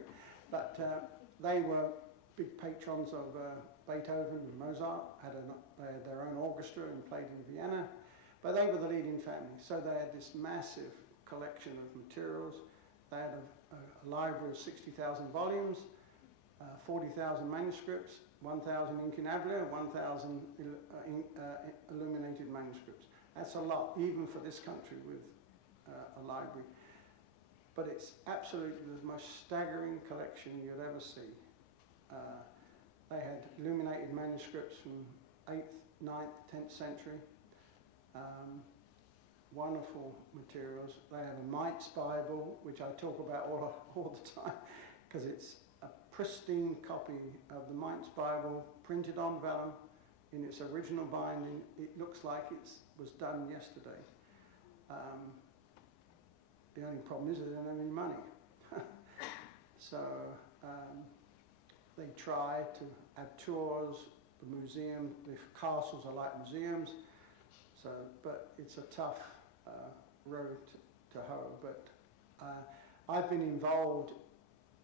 but they were big patrons of Beethoven and Mozart, they had their own orchestra and played in Vienna, but they were the leading family. So they had this massive collection of materials. They had a library of 60,000 volumes, 40,000 manuscripts, 1,000 incunabula, 1,000 illuminated manuscripts. That's a lot, even for this country with a library. But it's absolutely the most staggering collection you'd ever see. They had illuminated manuscripts from 8th, 9th, 10th century. Wonderful materials. They had a Mite's Bible, which I talk about all the time, because it's a pristine copy of the Mite's Bible, printed on vellum, in its original binding. It looks like it was done yesterday. The only problem is they don't have any money. So they try to have tours, the museum, the castles are like museums, so, but it's a tough road to hoe. But I've been involved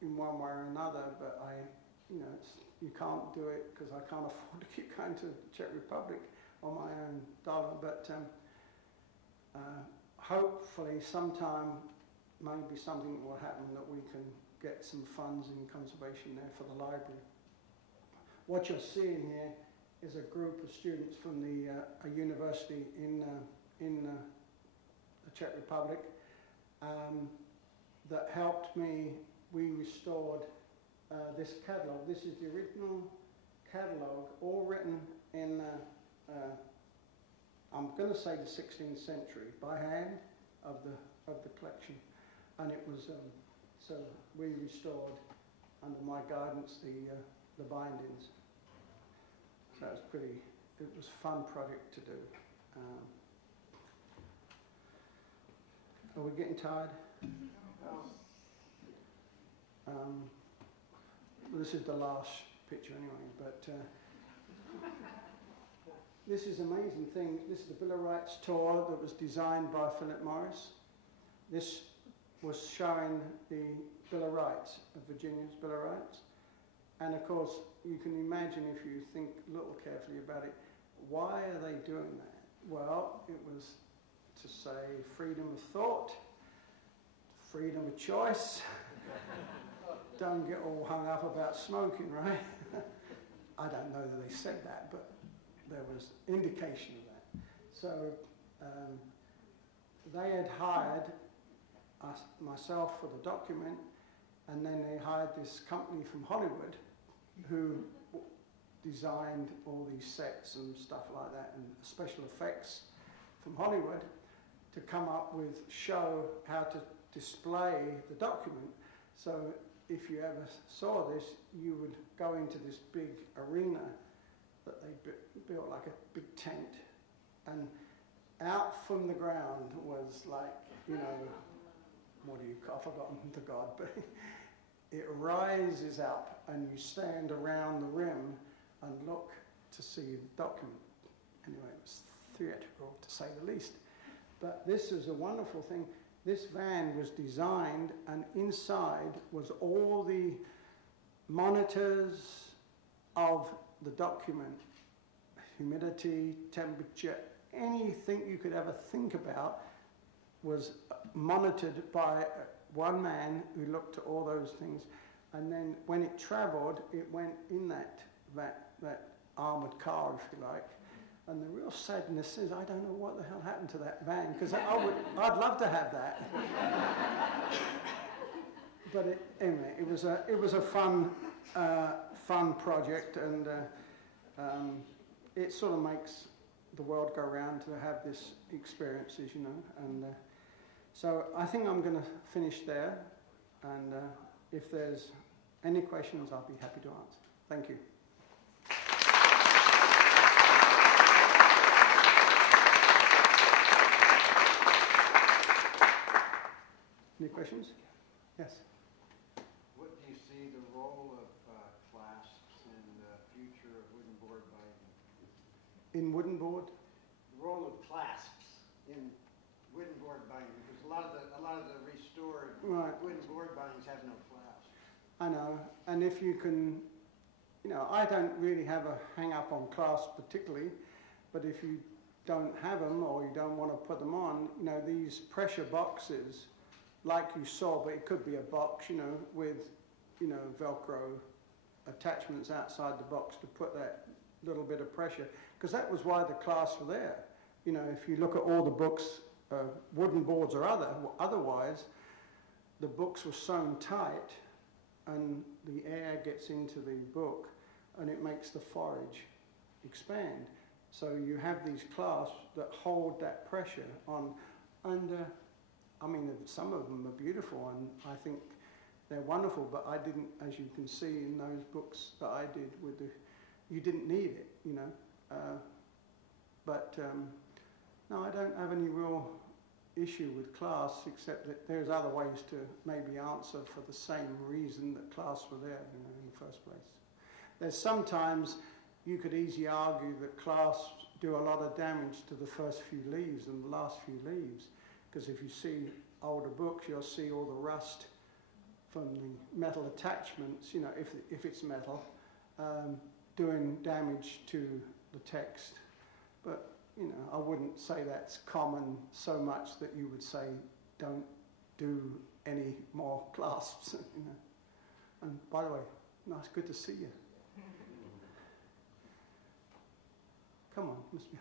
in one way or another, but you can't do it because I can't afford to keep going to the Czech Republic on my own dollar. But hopefully sometime maybe something will happen that we can get some funds in conservation there for the library. What you're seeing here is a group of students from a university in the Czech Republic that helped me. We restored this catalogue. This is the original catalogue, all written in, I'm going to say the 16th century, by hand, of the collection. And it was, so we restored, under my guidance, the bindings. So it was a fun project to do. Are we getting tired? Well, this is the last picture anyway, but this is an amazing thing. This is the Bill of Rights tour that was designed by Philip Morris. This was showing the Bill of Rights, of Virginia's Bill of Rights. And of course, you can imagine, if you think a little carefully about it, why are they doing that? Well, it was to say freedom of thought, freedom of choice. Don't get all hung up about smoking, right? I don't know that they said that, but there was indication of that. So they had hired myself for the document, and then they hired this company from Hollywood who designed all these sets and stuff like that, and special effects from Hollywood to come up with, show how to display the document. So if you ever saw this, you would go into this big arena that they built, like a big tent, and out from the ground was like, you know, what do you call, I've forgotten the god, but it rises up and you stand around the rim and look to see the document. Anyway, it was theatrical to say the least. But this is a wonderful thing. This van was designed, and inside was all the monitors of the document, humidity, temperature, anything you could ever think about was monitored by one man who looked at all those things. And then when it travelled, it went in that armoured car, if you like. And the real sadness is, I don't know what the hell happened to that van, because I'd love to have that. But anyway, it was a fun project, and it sort of makes the world go round to have this experiences, you know. And so I think I'm going to finish there, and if there's any questions, I'll be happy to answer. Thank you. Any questions? Yes. What do you see the role of clasps in the future of wooden board binding? In wooden board? The role of clasps in wooden board binding, because a lot of the restored wooden board bindings have no clasps. I know, and if you can, you know, I don't really have a hang up on clasps particularly, but if you don't have them or you don't want to put them on, you know, these pressure boxes, like you saw, but it could be a box, you know, with, you know, Velcro attachments outside the box to put that little bit of pressure, because that was why the clasps were there. You know, if you look at all the books, wooden boards or otherwise, the books were sewn tight, and the air gets into the book, and it makes the forage expand. So you have these clasps that hold that pressure on, and I mean, some of them are beautiful, and I think they're wonderful, but I didn't, as you can see in those books that I did with you didn't need it, you know. No, I don't have any real issue with clasps, except that there's other ways to maybe answer for the same reason that clasps were there, you know, in the first place. There's sometimes you could easily argue that clasps do a lot of damage to the first few leaves and the last few leaves. Because if you see older books, you'll see all the rust from the metal attachments, you know, if it's metal, doing damage to the text. But, you know, I wouldn't say that's common so much that you would say don't do any more clasps, you know. And by the way, nice, good to see you. Come on, must be.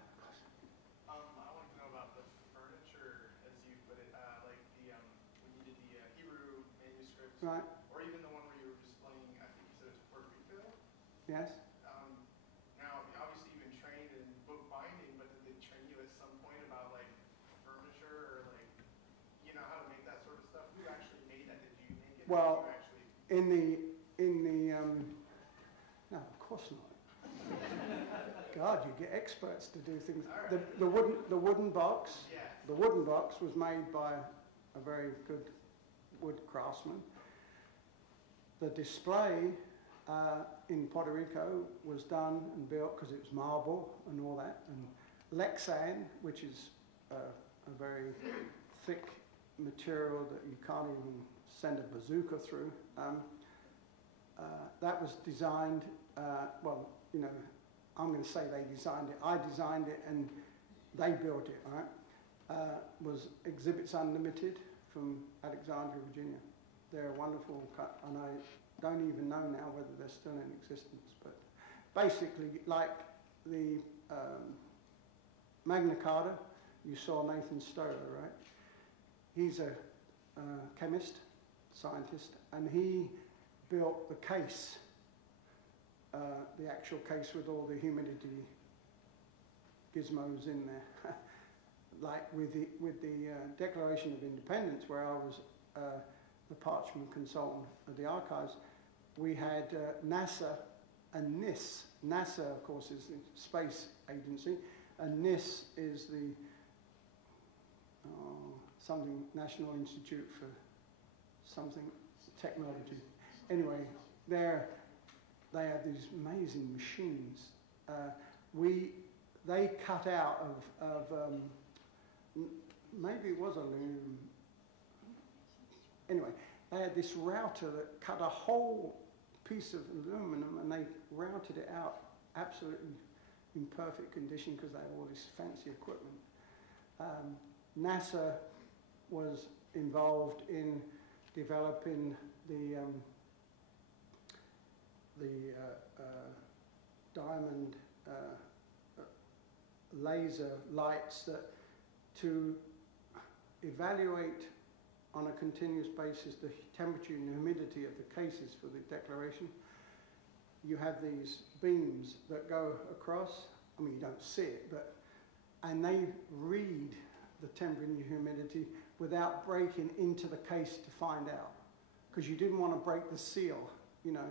Right. Or even the one where you were displaying, I think you said it was Puerto Rico? Yes. Now, obviously you've been trained in bookbinding, but did they train you at some point about, like, furniture or, like, you know, how to make that sort of stuff? Who actually made that? Did you make it? Well, Did you actually... no, of course not. God, you get experts to do things. Right. The wooden box. Yeah. The wooden box was made by a very good wood craftsman. The display in Puerto Rico was done and built because it was marble and all that, and Lexan, which is a very thick material that you can't even send a bazooka through. That was designed, well, you know, I'm going to say they designed it. I designed it and they built it, right? Was Exhibits Unlimited from Alexandria, Virginia. They're a wonderful cut, and I don't even know now whether they're still in existence. But basically, like the Magna Carta, you saw Nathan Stoller, right? He's a chemist, scientist, and he built the case, the actual case with all the humidity gizmos in there. Like with the Declaration of Independence, where I was the parchment consultant at the archives, we had NASA and NIS. NASA, of course, is the space agency, and NIS is the something National Institute for something technology. Anyway, they have these amazing machines. They cut out of maybe it was aluminum. Anyway, they had this router that cut a whole piece of aluminum and they routed it out absolutely in perfect condition because they had all this fancy equipment. NASA was involved in developing the diamond laser lights that to evaluate on a continuous basis the temperature and humidity of the cases for the declaration. You have these beams that go across. I mean, you don't see it, and they read the temperature and humidity without breaking into the case to find out, because you didn't want to break the seal, you know,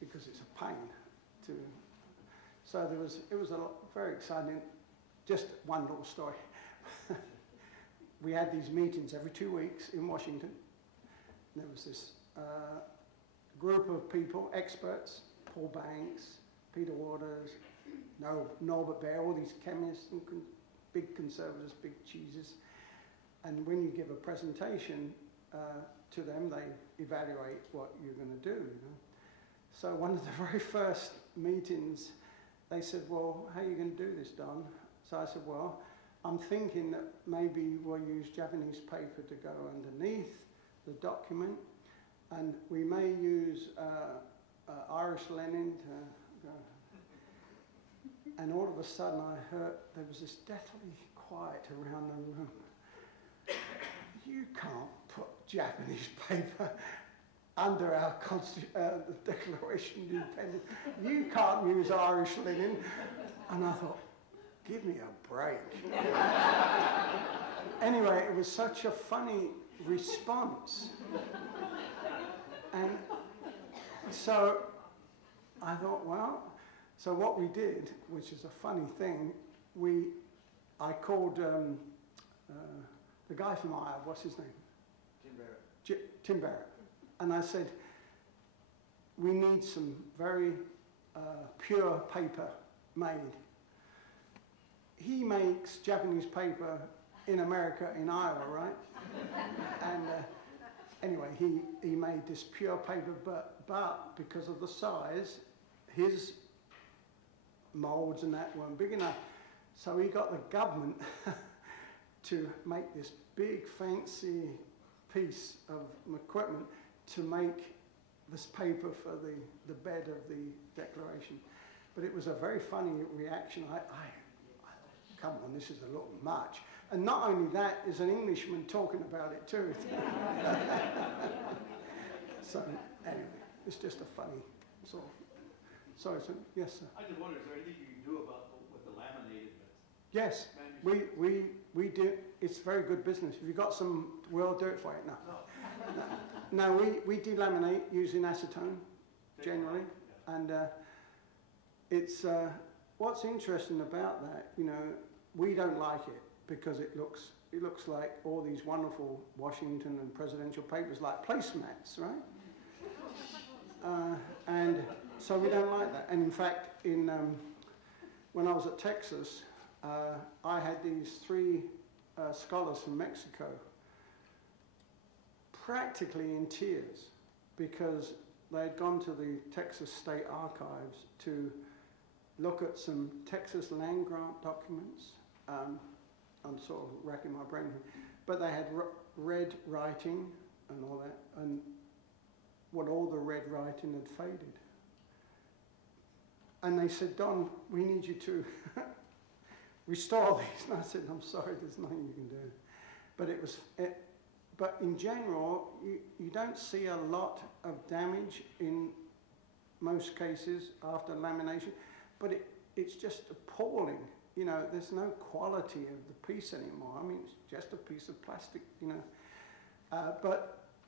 because it's a pain to. So it was a lot, very exciting. Just one little story. We had these meetings every 2 weeks in Washington. There was this group of people, experts, Paul Banks, Peter Waters, Norbert Baer, all these chemists and big conservators, big cheeses. And when you give a presentation to them, they evaluate what you're going to do. You know? So one of the very first meetings, they said, well, how are you going to do this, Don? So I said, well, I'm thinking that maybe we'll use Japanese paper to go underneath the document, and we may use Irish linen to go. And all of a sudden I heard there was this deathly quiet around the room. You can't put Japanese paper under our the Declaration of Independence. You can't use Irish linen. And I thought, give me a break. Anyway, it was such a funny response. And so I thought, well, so what we did, which is a funny thing, I called the guy from Iowa, what's his name? Tim Barrett. Tim Barrett. And I said, we need some very pure paper made. He makes Japanese paper in America, in Iowa, right? And anyway, he made this pure paper, but because of the size, his molds and that weren't big enough. So he got the government to make this big fancy piece of equipment to make this paper for the bed of the Declaration. But it was a very funny reaction. I come on, this is a little much. And not only that, there's an Englishman talking about it too. So anyway, it's just a funny sort of. Sorry, sir. Yes, sir. I just wonder, is there anything you can do about with the laminated bits? Yes, we do. It's very good business. If you've got some, we'll do it for you. No, we delaminate using acetone generally, and it's what's interesting about that. You know, we don't like it because it looks it looks like all these wonderful Washington and presidential papers like placemats, right? And so we don't like that. And in fact, when I was at Texas, I had these 3 scholars from Mexico practically in tears because they had gone to the Texas State Archives to look at some Texas land grant documents. I'm sort of racking my brain, but they had red writing and all that, and all the red writing had faded. And they said, Don, we need you to restore these. And I said, I'm sorry, there's nothing you can do. But but in general, you don't see a lot of damage in most cases after lamination, but it's just appalling. You know, there's no quality of the piece anymore. I mean, it's just a piece of plastic, you know.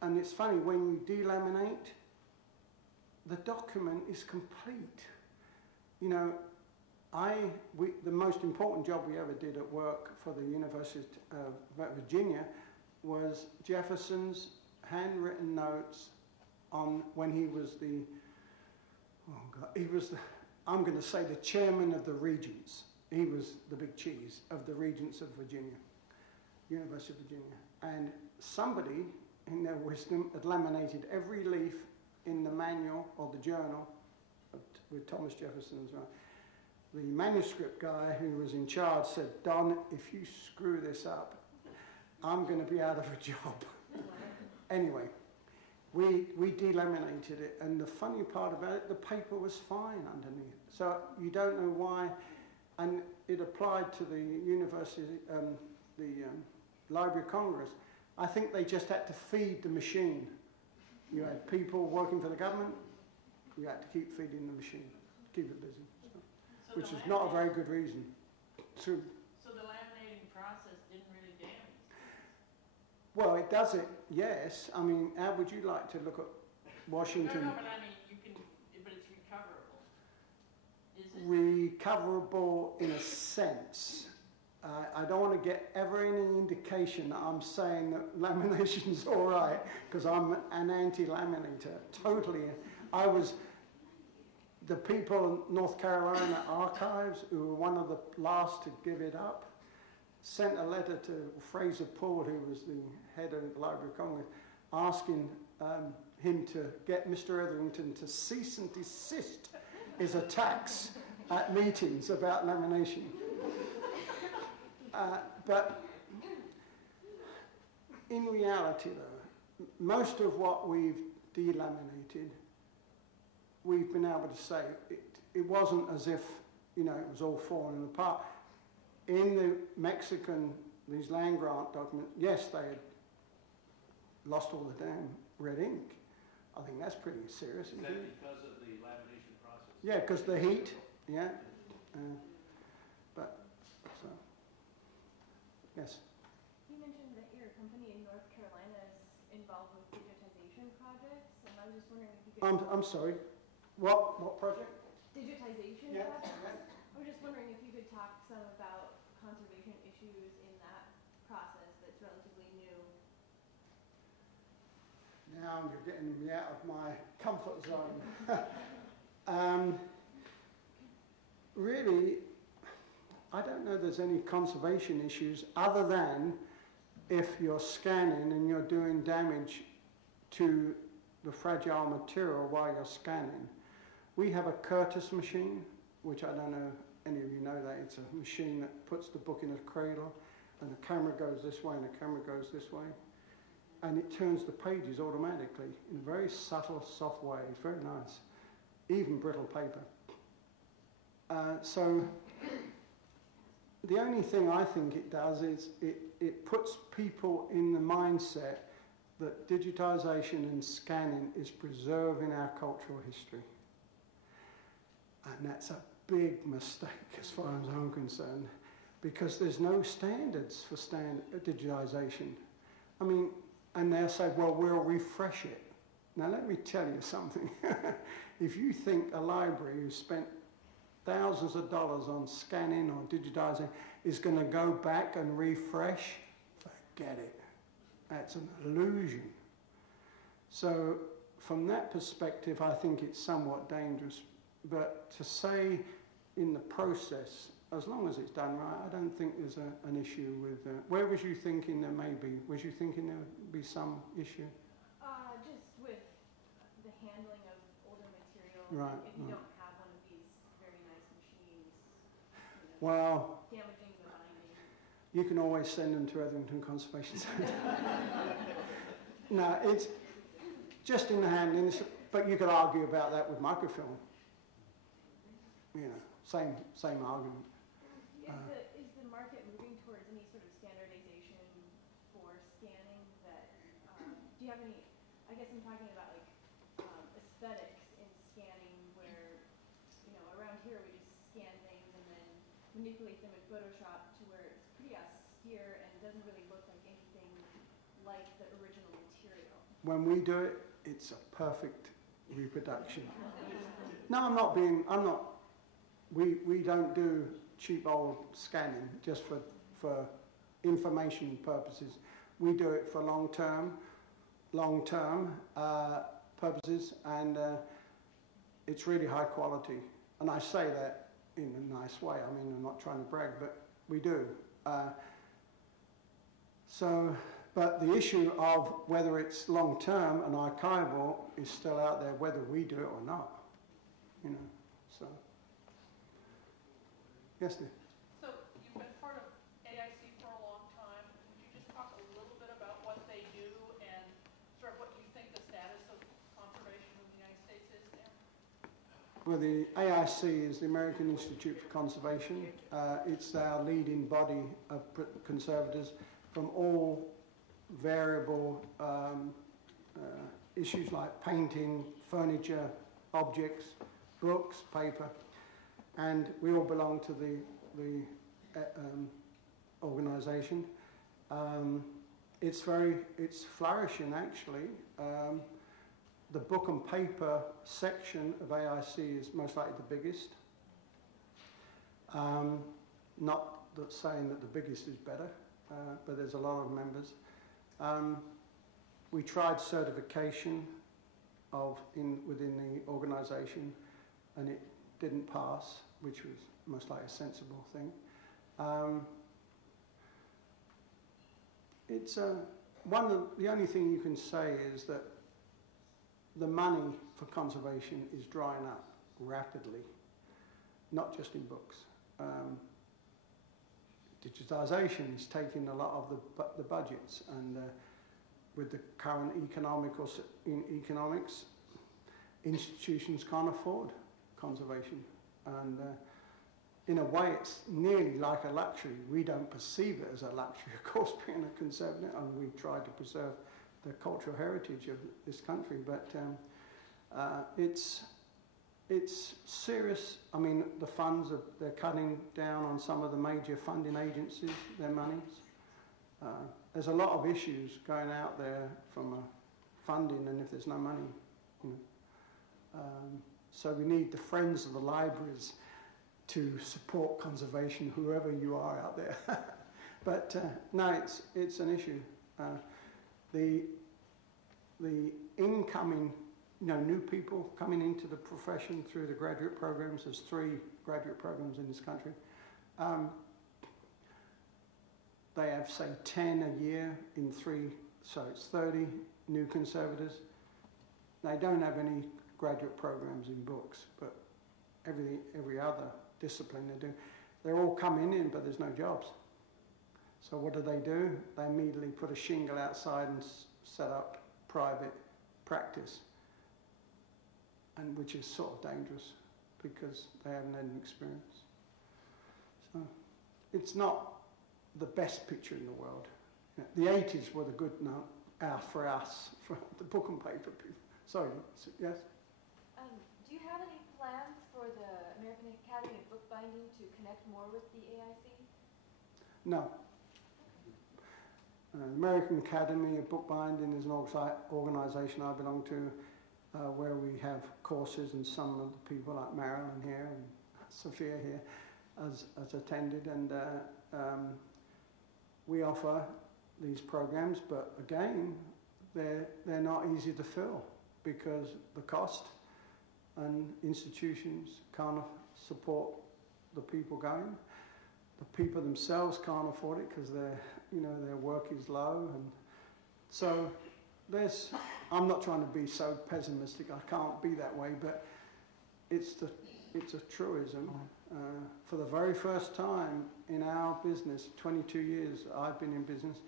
And it's funny, when you delaminate, the document is complete. You know, the most important job we ever did at work for the University of Virginia was Jefferson's handwritten notes on when he was I'm going to say the chairman of the regents. He was the big cheese of the regents of Virginia, University of Virginia. And somebody, in their wisdom, had laminated every leaf in the manual or the journal with Thomas Jefferson's. The manuscript guy who was in charge said, Don, if you screw this up, I'm going to be out of a job. Anyway, we delaminated it, and the funny part about it, the paper was fine underneath. So you don't know why, and it applied to the university, Library of Congress. I think they just had to feed the machine. You had people working for the government, you had to keep feeding the machine, keep it busy. So which is not a very good reason to... So the laminating process didn't really damage? Well, it does it, yes. I mean, how would you like to look at Washington? No, but I mean, but it's recoverable. Is it? Recoverable in a sense. I don't want to get ever any indication that I'm saying that lamination's all right, because I'm an anti-laminator, totally. The people in North Carolina Archives, who were one of the last to give it up, sent a letter to Fraser Poole, who was the head of the Library of Congress, asking him to get Mr. Etherington to cease and desist his attacks at meetings about lamination. But in reality, though, most of what we've delaminated, we've been able to say it wasn't as if, you know, it was all falling apart. In the these land grant documents, yes, they had lost all the damn red ink. I think that's pretty serious. Is that because of the lamination process? Yeah, because the heat, yeah. Yes. You mentioned that your company in North Carolina is involved with digitization projects, and I was just wondering if you could... I'm sorry. What project? Digitization Yeah. projects? I was just wondering if you could talk some about conservation issues in that process that's relatively new. Now you're getting me out of my comfort zone. Really, I don't know there's any conservation issues other than if you're scanning and you're doing damage to the fragile material while you're scanning. We have a Curtis machine, which I don't know, any of you know that. It's a machine that puts the book in a cradle, and the camera goes this way and the camera goes this way. And it turns the pages automatically in a very subtle, soft way. It's very nice. Even brittle paper. So the only thing I think it does is it puts people in the mindset that digitization and scanning is preserving our cultural history. And that's a big mistake as far as I'm concerned, because there's no standards for digitization. I mean, and they'll say, well, we'll refresh it. Now let me tell you something. If you think a library who spent thousands of dollars on scanning or digitizing is going to go back and refresh get it. That's an illusion. So from that perspective, I think it's somewhat dangerous. But to say in the process, as long as it's done right, I don't think there's an issue with... where was you thinking there may be? Was you thinking there would be some issue? Just with the handling of older material. Right. If you don't have one of these very nice machines, Well, damaging the binding. you can always send them to Etherington Conservation Centre. No, it's just in the handling, but you could argue about that with microfilm. You know, same argument. Is the market moving towards any sort of standardization for scanning that, do you have any, I guess I'm talking about like aesthetics in scanning where, around here we just scan things and then manipulate them in Photoshop to where it's pretty austere and doesn't really look like anything like the original material. When we do it, it's a perfect reproduction. No, we don't do cheap old scanning just for information purposes. We do it for long-term purposes, and it's really high quality. And I say that in a nice way. I mean, I'm not trying to brag, but we do. But the issue of whether it's long-term and archival is still out there, whether we do it or not. So. Yes, Nick? So you've been part of AIC for a long time. Could you just talk a little bit about what they do and sort of what you think the status of conservation in the United States is there? Well, the AIC is the American Institute for Conservation. It's our leading body of conservators from all variable issues like painting, furniture, objects, books, paper. And we all belong to the organisation. It's flourishing actually. The book and paper section of AIC is most likely the biggest. Not that saying that the biggest is better, but there's a lot of members. We tried certification within the organisation, and it didn't pass, which was most likely a sensible thing. The only thing you can say is that the money for conservation is drying up rapidly, not just in books. Digitization is taking a lot of the budgets, and with the current economics, institutions can't afford conservation, and in a way it's nearly like a luxury. We don't perceive it as a luxury, of course, being a conservative, and we try to preserve the cultural heritage of this country, but it's serious. I mean, the funds, they're cutting down on some of the major funding agencies, their monies. There's a lot of issues going out there from funding, and if there's no money, so we need the friends of the libraries to support conservation, whoever you are out there. But no, it's an issue. The incoming, new people coming into the profession through the graduate programs. There's 3 graduate programs in this country. They have, say, 10 a year in 3, so it's 30 new conservators. They don't have any graduate programs in books, but every other discipline they do. They're all coming in, but there's no jobs. So what do? They immediately put a shingle outside and set up private practice, and which is sort of dangerous because they haven't had an experience. So it's not the best picture in the world. The 80s were the good for us, for the book and paper people. Sorry, yes? Do you have any plans for the American Academy of Bookbinding to connect more with the AIC? No. American Academy of Bookbinding is an organisation I belong to, where we have courses, and some of the people like Marilyn here and Sophia here has attended, and we offer these programs, but again, they're not easy to fill because the cost and institutions can't support the people going. The people themselves can't afford it because their work is low, and so I'm not trying to be so pessimistic. I can't be that way, but it's a truism. For the very first time in our business, 22 years I've been in business,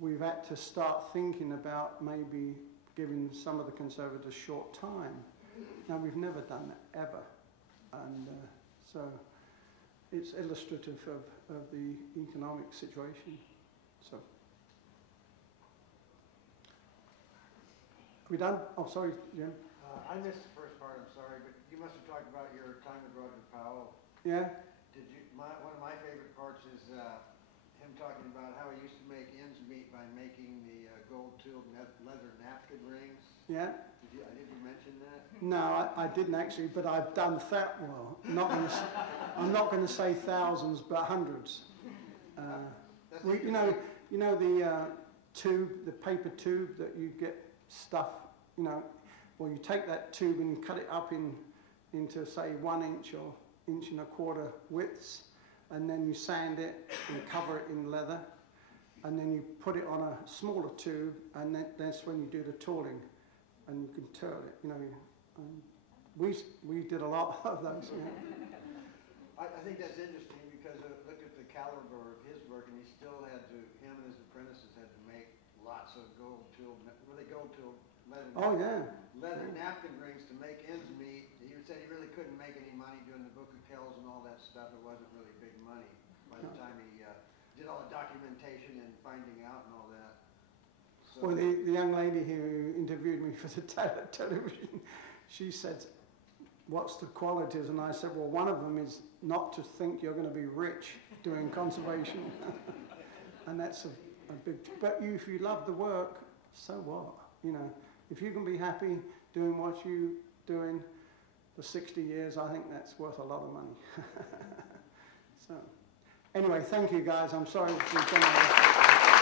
we've had to start thinking about maybe giving some of the conservators short time. Now, we've never done that, ever. And so it's illustrative of the economic situation. So, are we done? Oh, sorry, Jim. I missed the first part, I'm sorry, but you must have talked about your time with Roger Powell. Yeah? Did you? One of my favorite parts is him talking about how he used to make ends meet by making the gold-tooled leather napkin rings. Yeah? Did you mention that? No, I didn't actually, but I've done I'm not going to say thousands, but hundreds. The tube, the paper tube that you get stuff, well, you take that tube and you cut it up into say 1 inch or 1 1/4 inch widths, and then you sand it and cover it in leather, and then you put it on a smaller tube, and that's when you do the tooling, and you can turn it. We did a lot of those. I think that's interesting because look at the caliber of his work, and him and his apprentices had to make lots of gold-tooled leather napkin rings to make ends meet. He said he really couldn't make any money doing the Book of Kells and all that stuff. It wasn't really big money by the time he did all the documentation and finding out and all that. So, well, the young lady who interviewed me for the television, she said, what's the qualities? And I said, well, one of them is not to think you're going to be rich doing conservation. And that's a big, but if you love the work, so what? If you can be happy doing what you're doing for 60 years, I think that's worth a lot of money. So, anyway, thank you guys. I'm sorry we've done all this.